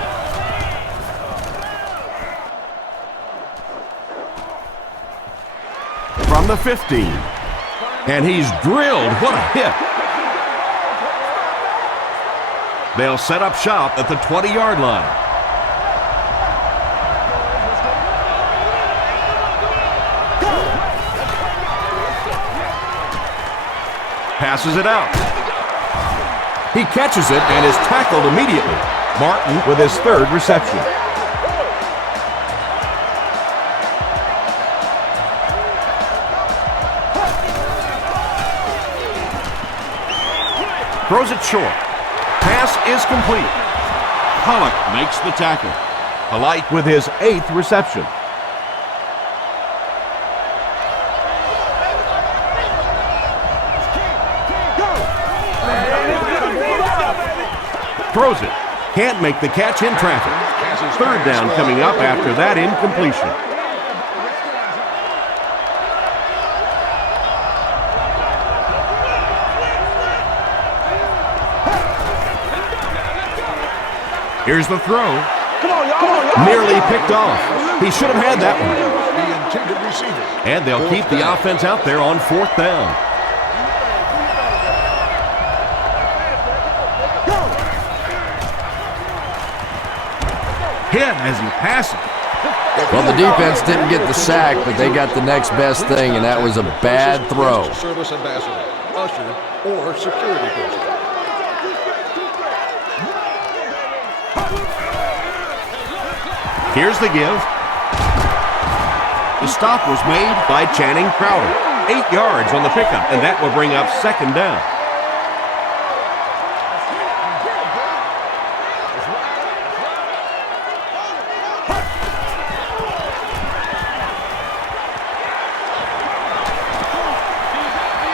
From the 15. And he's drilled. What a hit. They'll set up shop at the 20-yard line. Passes it out. He catches it and is tackled immediately. Martin with his 3rd reception. Throws it short. Pass is complete. Pollock makes the tackle. Polite with his 8th reception. Throws it. Can't make the catch in traffic. 3rd down coming up after that incompletion. Here's the throw. Nearly picked off. He should have had that one. And they'll keep the offense out there on 4th down. Hit as he passes. Well, the defense didn't get the sack, but they got the next best thing, and that was a bad throw. Service ambassador, usher, or security person. Here's the give. The stop was made by Channing Crowder. 8 yards on the pickup, and that will bring up second down.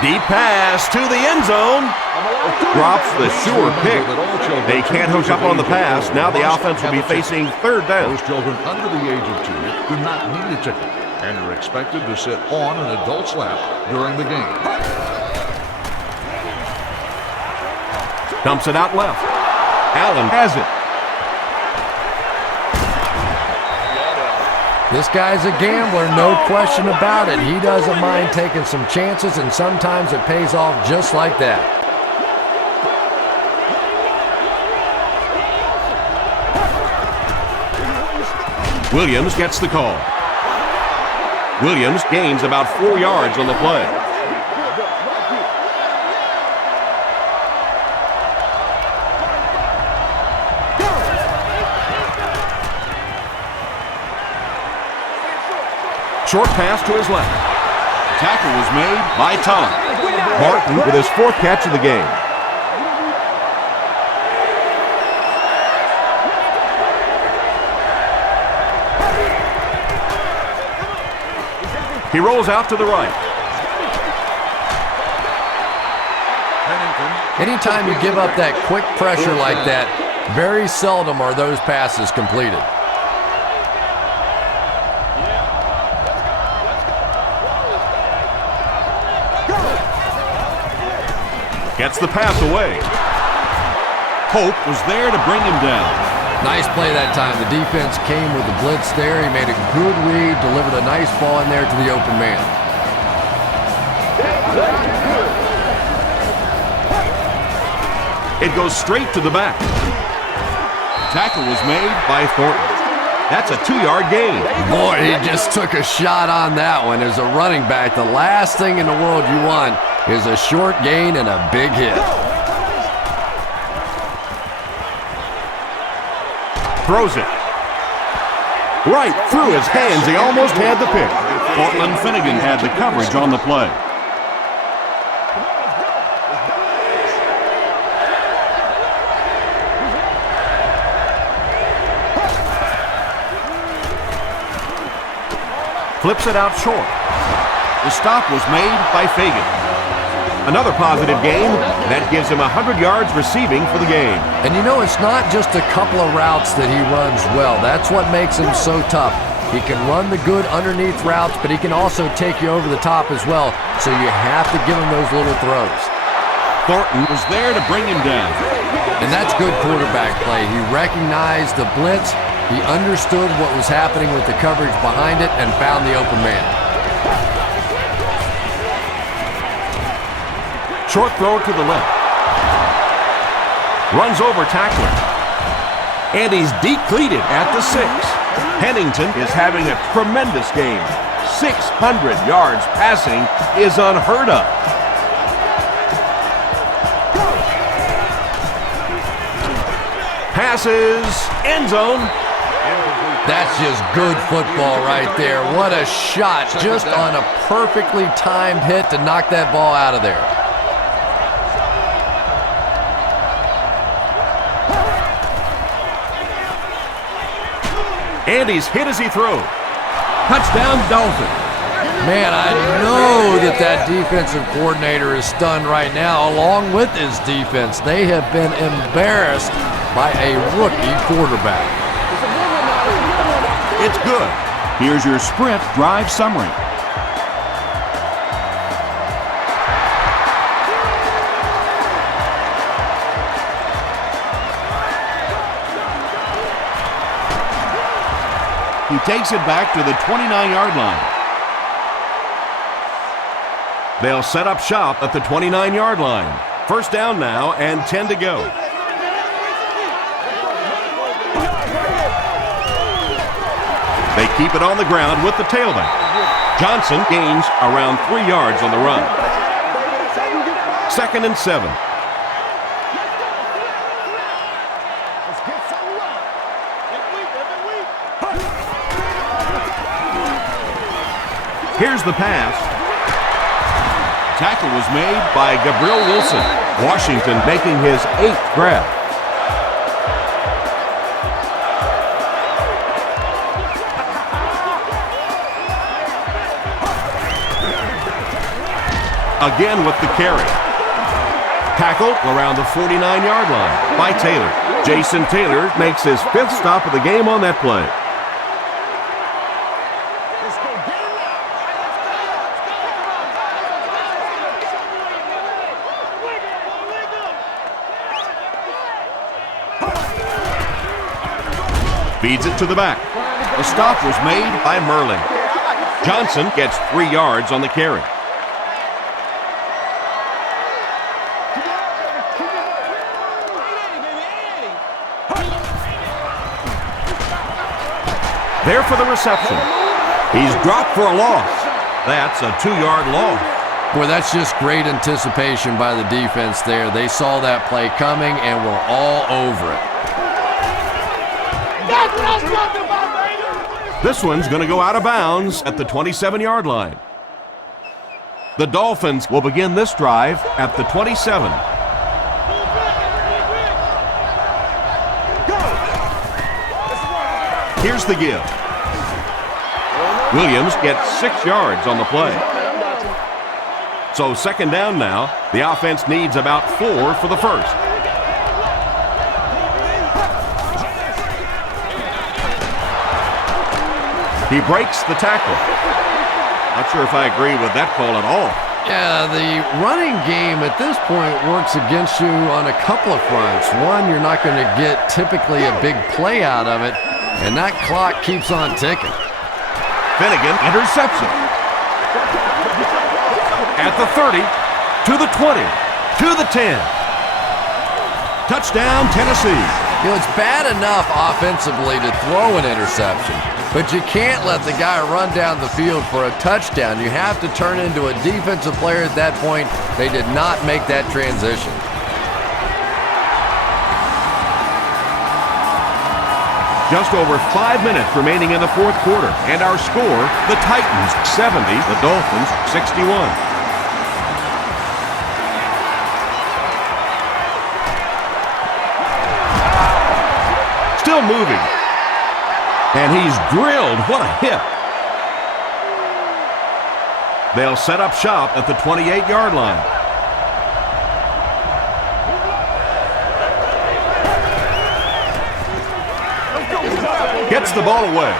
Deep pass to the end zone. Drops the sure pick. They can't hook up on the pass. Now the offense will be facing third down. Those children under the age of 2 do not need a ticket and are expected to sit on an adult's lap during the game. Dumps it out left. Allen has it. This guy's a gambler, no question about it. He doesn't mind taking some chances, and sometimes it pays off just like that. Williams gets the call. Williams gains about 4 yards on the play. Short pass to his left. Tackle was made by Tom. Martin with his 4th catch of the game. He rolls out to the right. Anytime you give up that quick pressure like that, very seldom are those passes completed. Gets the pass away. Hope was there to bring him down. Nice play that time. The defense came with the blitz there. He made a good read, delivered a nice ball in there to the open man. It goes straight to the back. Tackle was made by Thornton. That's a 2-yard gain. Boy, he just took a shot on that one. As a running back, the last thing in the world you want is a short gain and a big hit. Throws it. Right through his hands. He almost had the pick. Cortland Finnegan had the coverage on the play. Flips it out short. The stop was made by Fagan. Another positive gain. That gives him 100 yards receiving for the game. And you know, it's not just a couple of routes that he runs well. That's what makes him so tough. He can run the good underneath routes, but he can also take you over the top as well. So you have to give him those little throws. Thornton was there to bring him down. And that's good quarterback play. He recognized the blitz. He understood what was happening with the coverage behind it and found the open man. Short throw to the left. Runs over tackler. And he's deep-cleated at the 6. Pennington is having a tremendous game. 600 yards passing is unheard of. Passes, end zone. That's just good football right there. What a shot, just on a perfectly timed hit to knock that ball out of there. And he's hit as he throws. Touchdown, Dolphins. Man, I know that defensive coordinator is stunned right now, along with his defense. They have been embarrassed by a rookie quarterback. It's good. Here's your Sprint drive summary. He takes it back to the 29-yard line. They'll set up shop at the 29-yard line. First down now and 10 to go. They keep it on the ground with the tailback. Johnson gains around 3 yards on the run. 2nd and 7. Here's the pass. Tackle was made by Gabriel Wilson. Washington making his 8th grab. Again with the carry. Tackle around the 49-yard line by Taylor. Jason Taylor makes his 5th stop of the game on that play. Feeds it to the back. The stop was made by Merlin. Johnson gets 3 yards on the carry. There for the reception. He's dropped for a loss. That's a 2-yard loss. Boy, that's just great anticipation by the defense there. They saw that play coming and were all over it. This one's going to go out of bounds at the 27-yard line. The Dolphins will begin this drive at the 27. Here's the give. Williams gets 6 yards on the play. So 2nd down now. The offense needs about 4 for the first. He breaks the tackle. Not sure if I agree with that call at all. Yeah, the running game at this point works against you on a couple of fronts. One, you're not going to get typically a big play out of it, and that clock keeps on ticking. Finnegan intercepts it. At the 30, to the 20, to the 10. Touchdown, Tennessee. You know, it's bad enough offensively to throw an interception, but you can't let the guy run down the field for a touchdown. You have to turn into a defensive player at that point. They did not make that transition. Just over 5 minutes remaining in the 4th quarter. And our score, the Titans 70, the Dolphins 61. Still moving. And he's drilled. What a hit. They'll set up shop at the 28-yard line. Gets the ball away.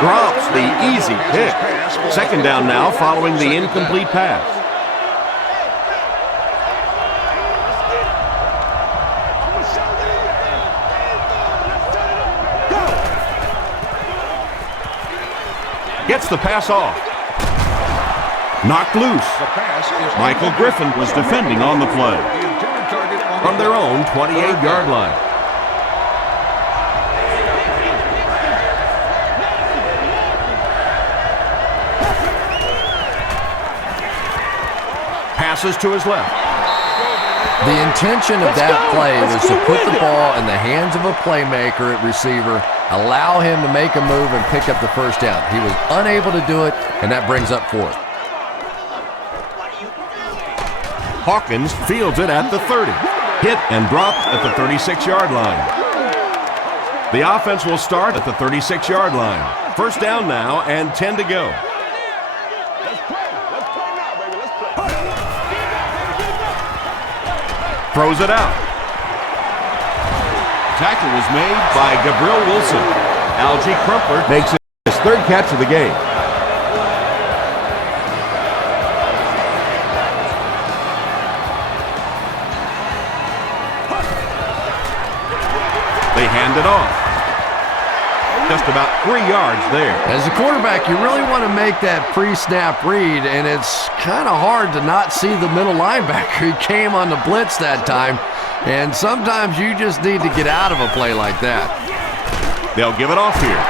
Drops the easy pick. 2nd down now following the incomplete pass. Gets the pass off. Knocked loose. Michael Griffin was defending on the play. From their own 28-yard line. Passes to his left. The intention of that play was to put the ball in the hands of a playmaker at receiver, allow him to make a move and pick up the first down. He was unable to do it, and that brings up 4th. Hawkins fields it at the 30. Hit and dropped at the 36-yard line. The offense will start at the 36-yard line. 1st down now and 10 to go. Throws it out. Tackle was made by Gabriel Wilson. Algie Crumpler makes his 3rd catch of the game. They hand it off. Just about 3 yards there. As a quarterback, you really want to make that pre-snap read, and it's kind of hard to not see the middle linebacker. He came on the blitz that time, and sometimes you just need to get out of a play like that. They'll give it off here.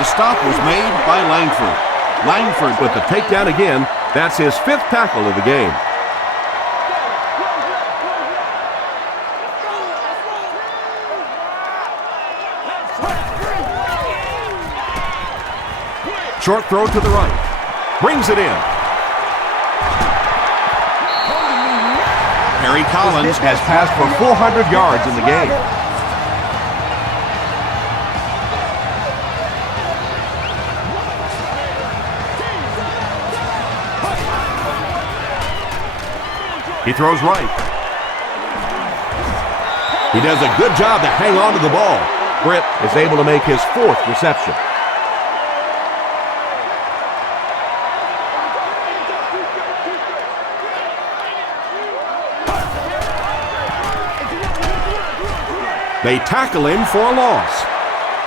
The stop was made by Langford. Langford with the takedown again. That's his 5th tackle of the game. Short throw to the right. Brings it in. Harry Collins has passed for 400 yards in the game. He throws right. He does a good job to hang on to the ball. Britt is able to make his 4th reception. They tackle him for a loss.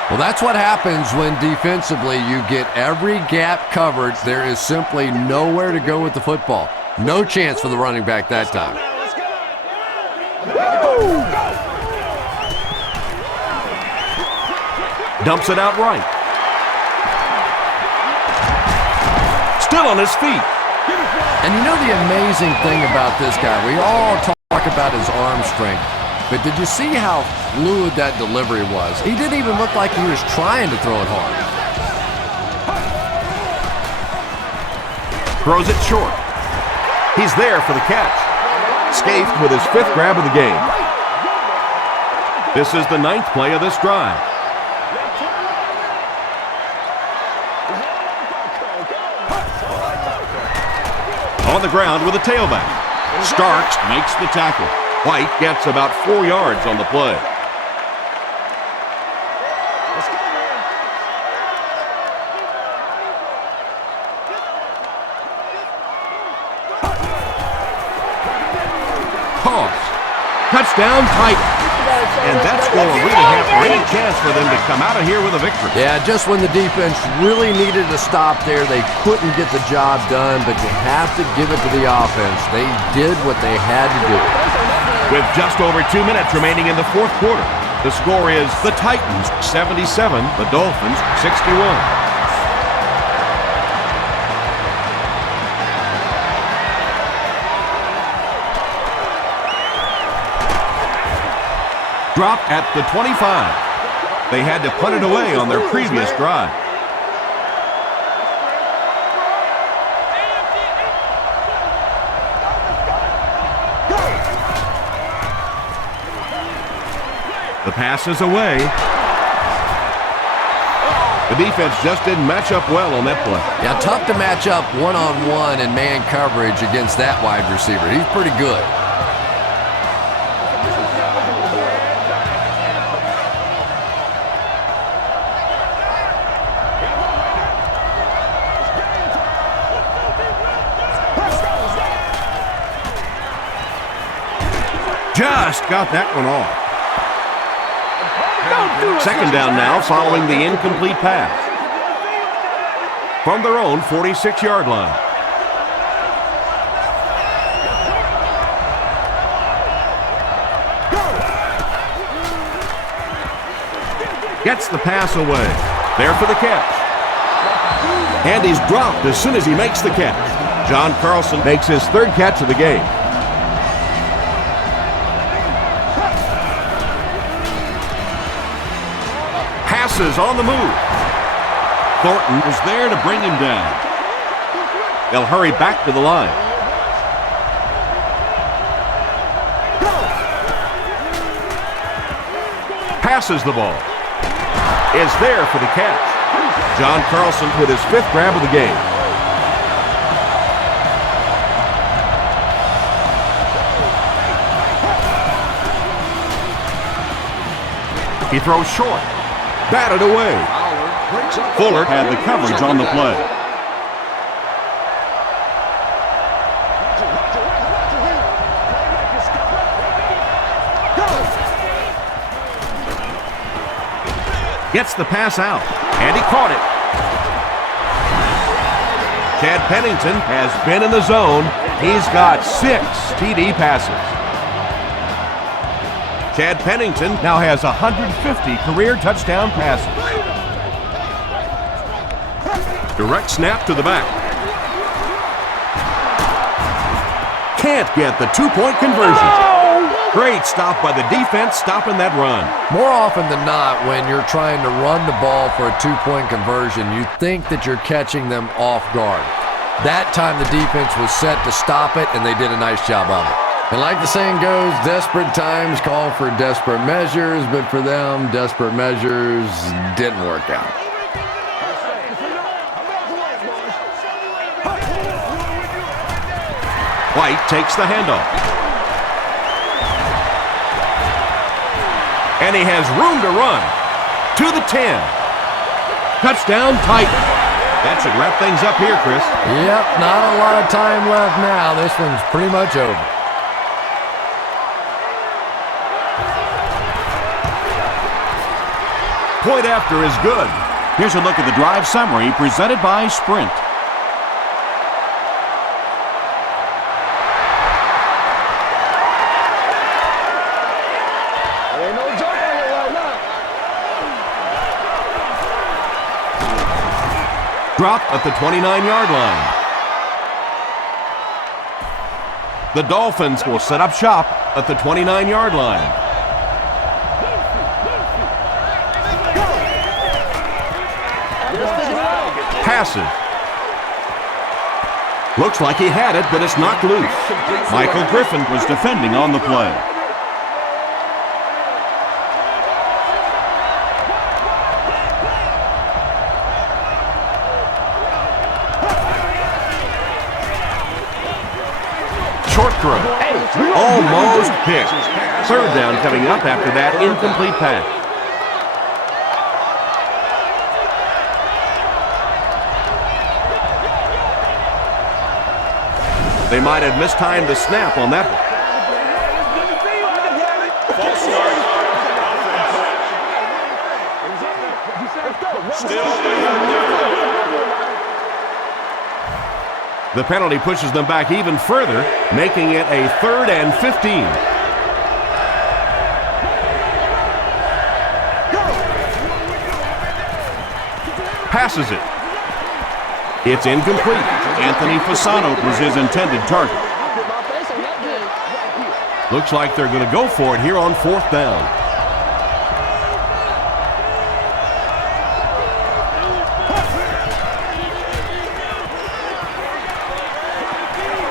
Well, that's what happens when defensively you get every gap covered. There is simply nowhere to go with the football. No chance for the running back that time. Dumps it out right. Still on his feet. And you know the amazing thing about this guy, we all talk about his arm strength, but did you see how fluid that delivery was? He didn't even look like he was trying to throw it hard. Throws it short. He's there for the catch. Scaife with his 5th grab of the game. This is the 9th play of this drive. On the ground with a tailback. Starks makes the tackle. White gets about 4 yards on the play. Touchdown, Titans. And that's going to really have any chance for them to come out of here with a victory. Yeah, just when the defense really needed to stop there, they couldn't get the job done, but you have to give it to the offense. They did what they had to do. With just over 2 minutes remaining in the 4th quarter, the score is the Titans 77, the Dolphins 61. Drop at the 25. They had to punt it away on their previous drive. The pass is away. The defense just didn't match up well on that play. Yeah, tough to match up one-on-one in man coverage against that wide receiver. He's pretty good. Just got that one off. 2nd down now following the incomplete pass. From their own 46-yard line. Gets the pass away. There for the catch. And he's dropped as soon as he makes the catch. John Carlson makes his 3rd catch of the game. Passes on the move. Thornton was there to bring him down. They'll hurry back to the line. Passes the ball. Is there for the catch. John Carlson with his 5th grab of the game. He throws short. Batted away. Fuller had the coverage on the play. Gets the pass out, and he caught it. Chad Pennington has been in the zone. He's got 6 TD passes. Chad Pennington now has 150 career touchdown passes. Direct snap to the back. Can't get the 2-point conversion. Great stop by the defense, stopping that run. More often than not, when you're trying to run the ball for a two-point conversion, you think that you're catching them off guard. That time the defense was set to stop it, and they did a nice job of it. And like the saying goes, desperate times call for desperate measures, but for them, desperate measures didn't work out. White takes the handoff. And he has room to run. To the 10. Touchdown, Titan. That should wrap things up here, Chris. Yep, not a lot of time left now. This one's pretty much over. Point after is good. Here's a look at the drive summary presented by Sprint. Dropped at the 29-yard line. The Dolphins will set up shop at the 29-yard line. Passes. Looks like he had it, but it's knocked loose. Michael Griffin was defending on the play. Short throw. Almost picked. Third down coming up after that incomplete pass. They might have mistimed the snap on that one. False The penalty pushes them back even further, making it a 3rd and 15. Passes it. It's incomplete. Anthony Fasano was his intended target. Looks like they're going to go for it here on 4th down.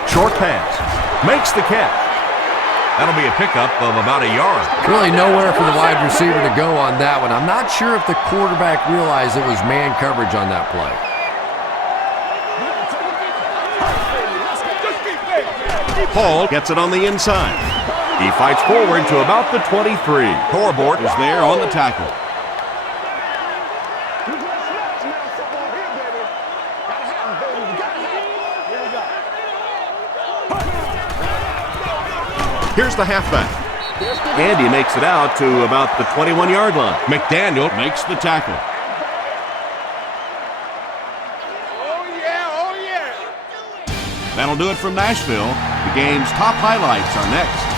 Short pass. Makes the catch. That'll be a pickup of about a yard. Really nowhere for the wide receiver to go on that one. I'm not sure if the quarterback realized it was man coverage on that play. Paul gets it on the inside. He fights forward to about the 23. Corbort is there on the tackle. Here's the halfback. And he makes it out to about the 21-yard line. McDaniel makes the tackle. That'll do it from Nashville. The game's top highlights are next.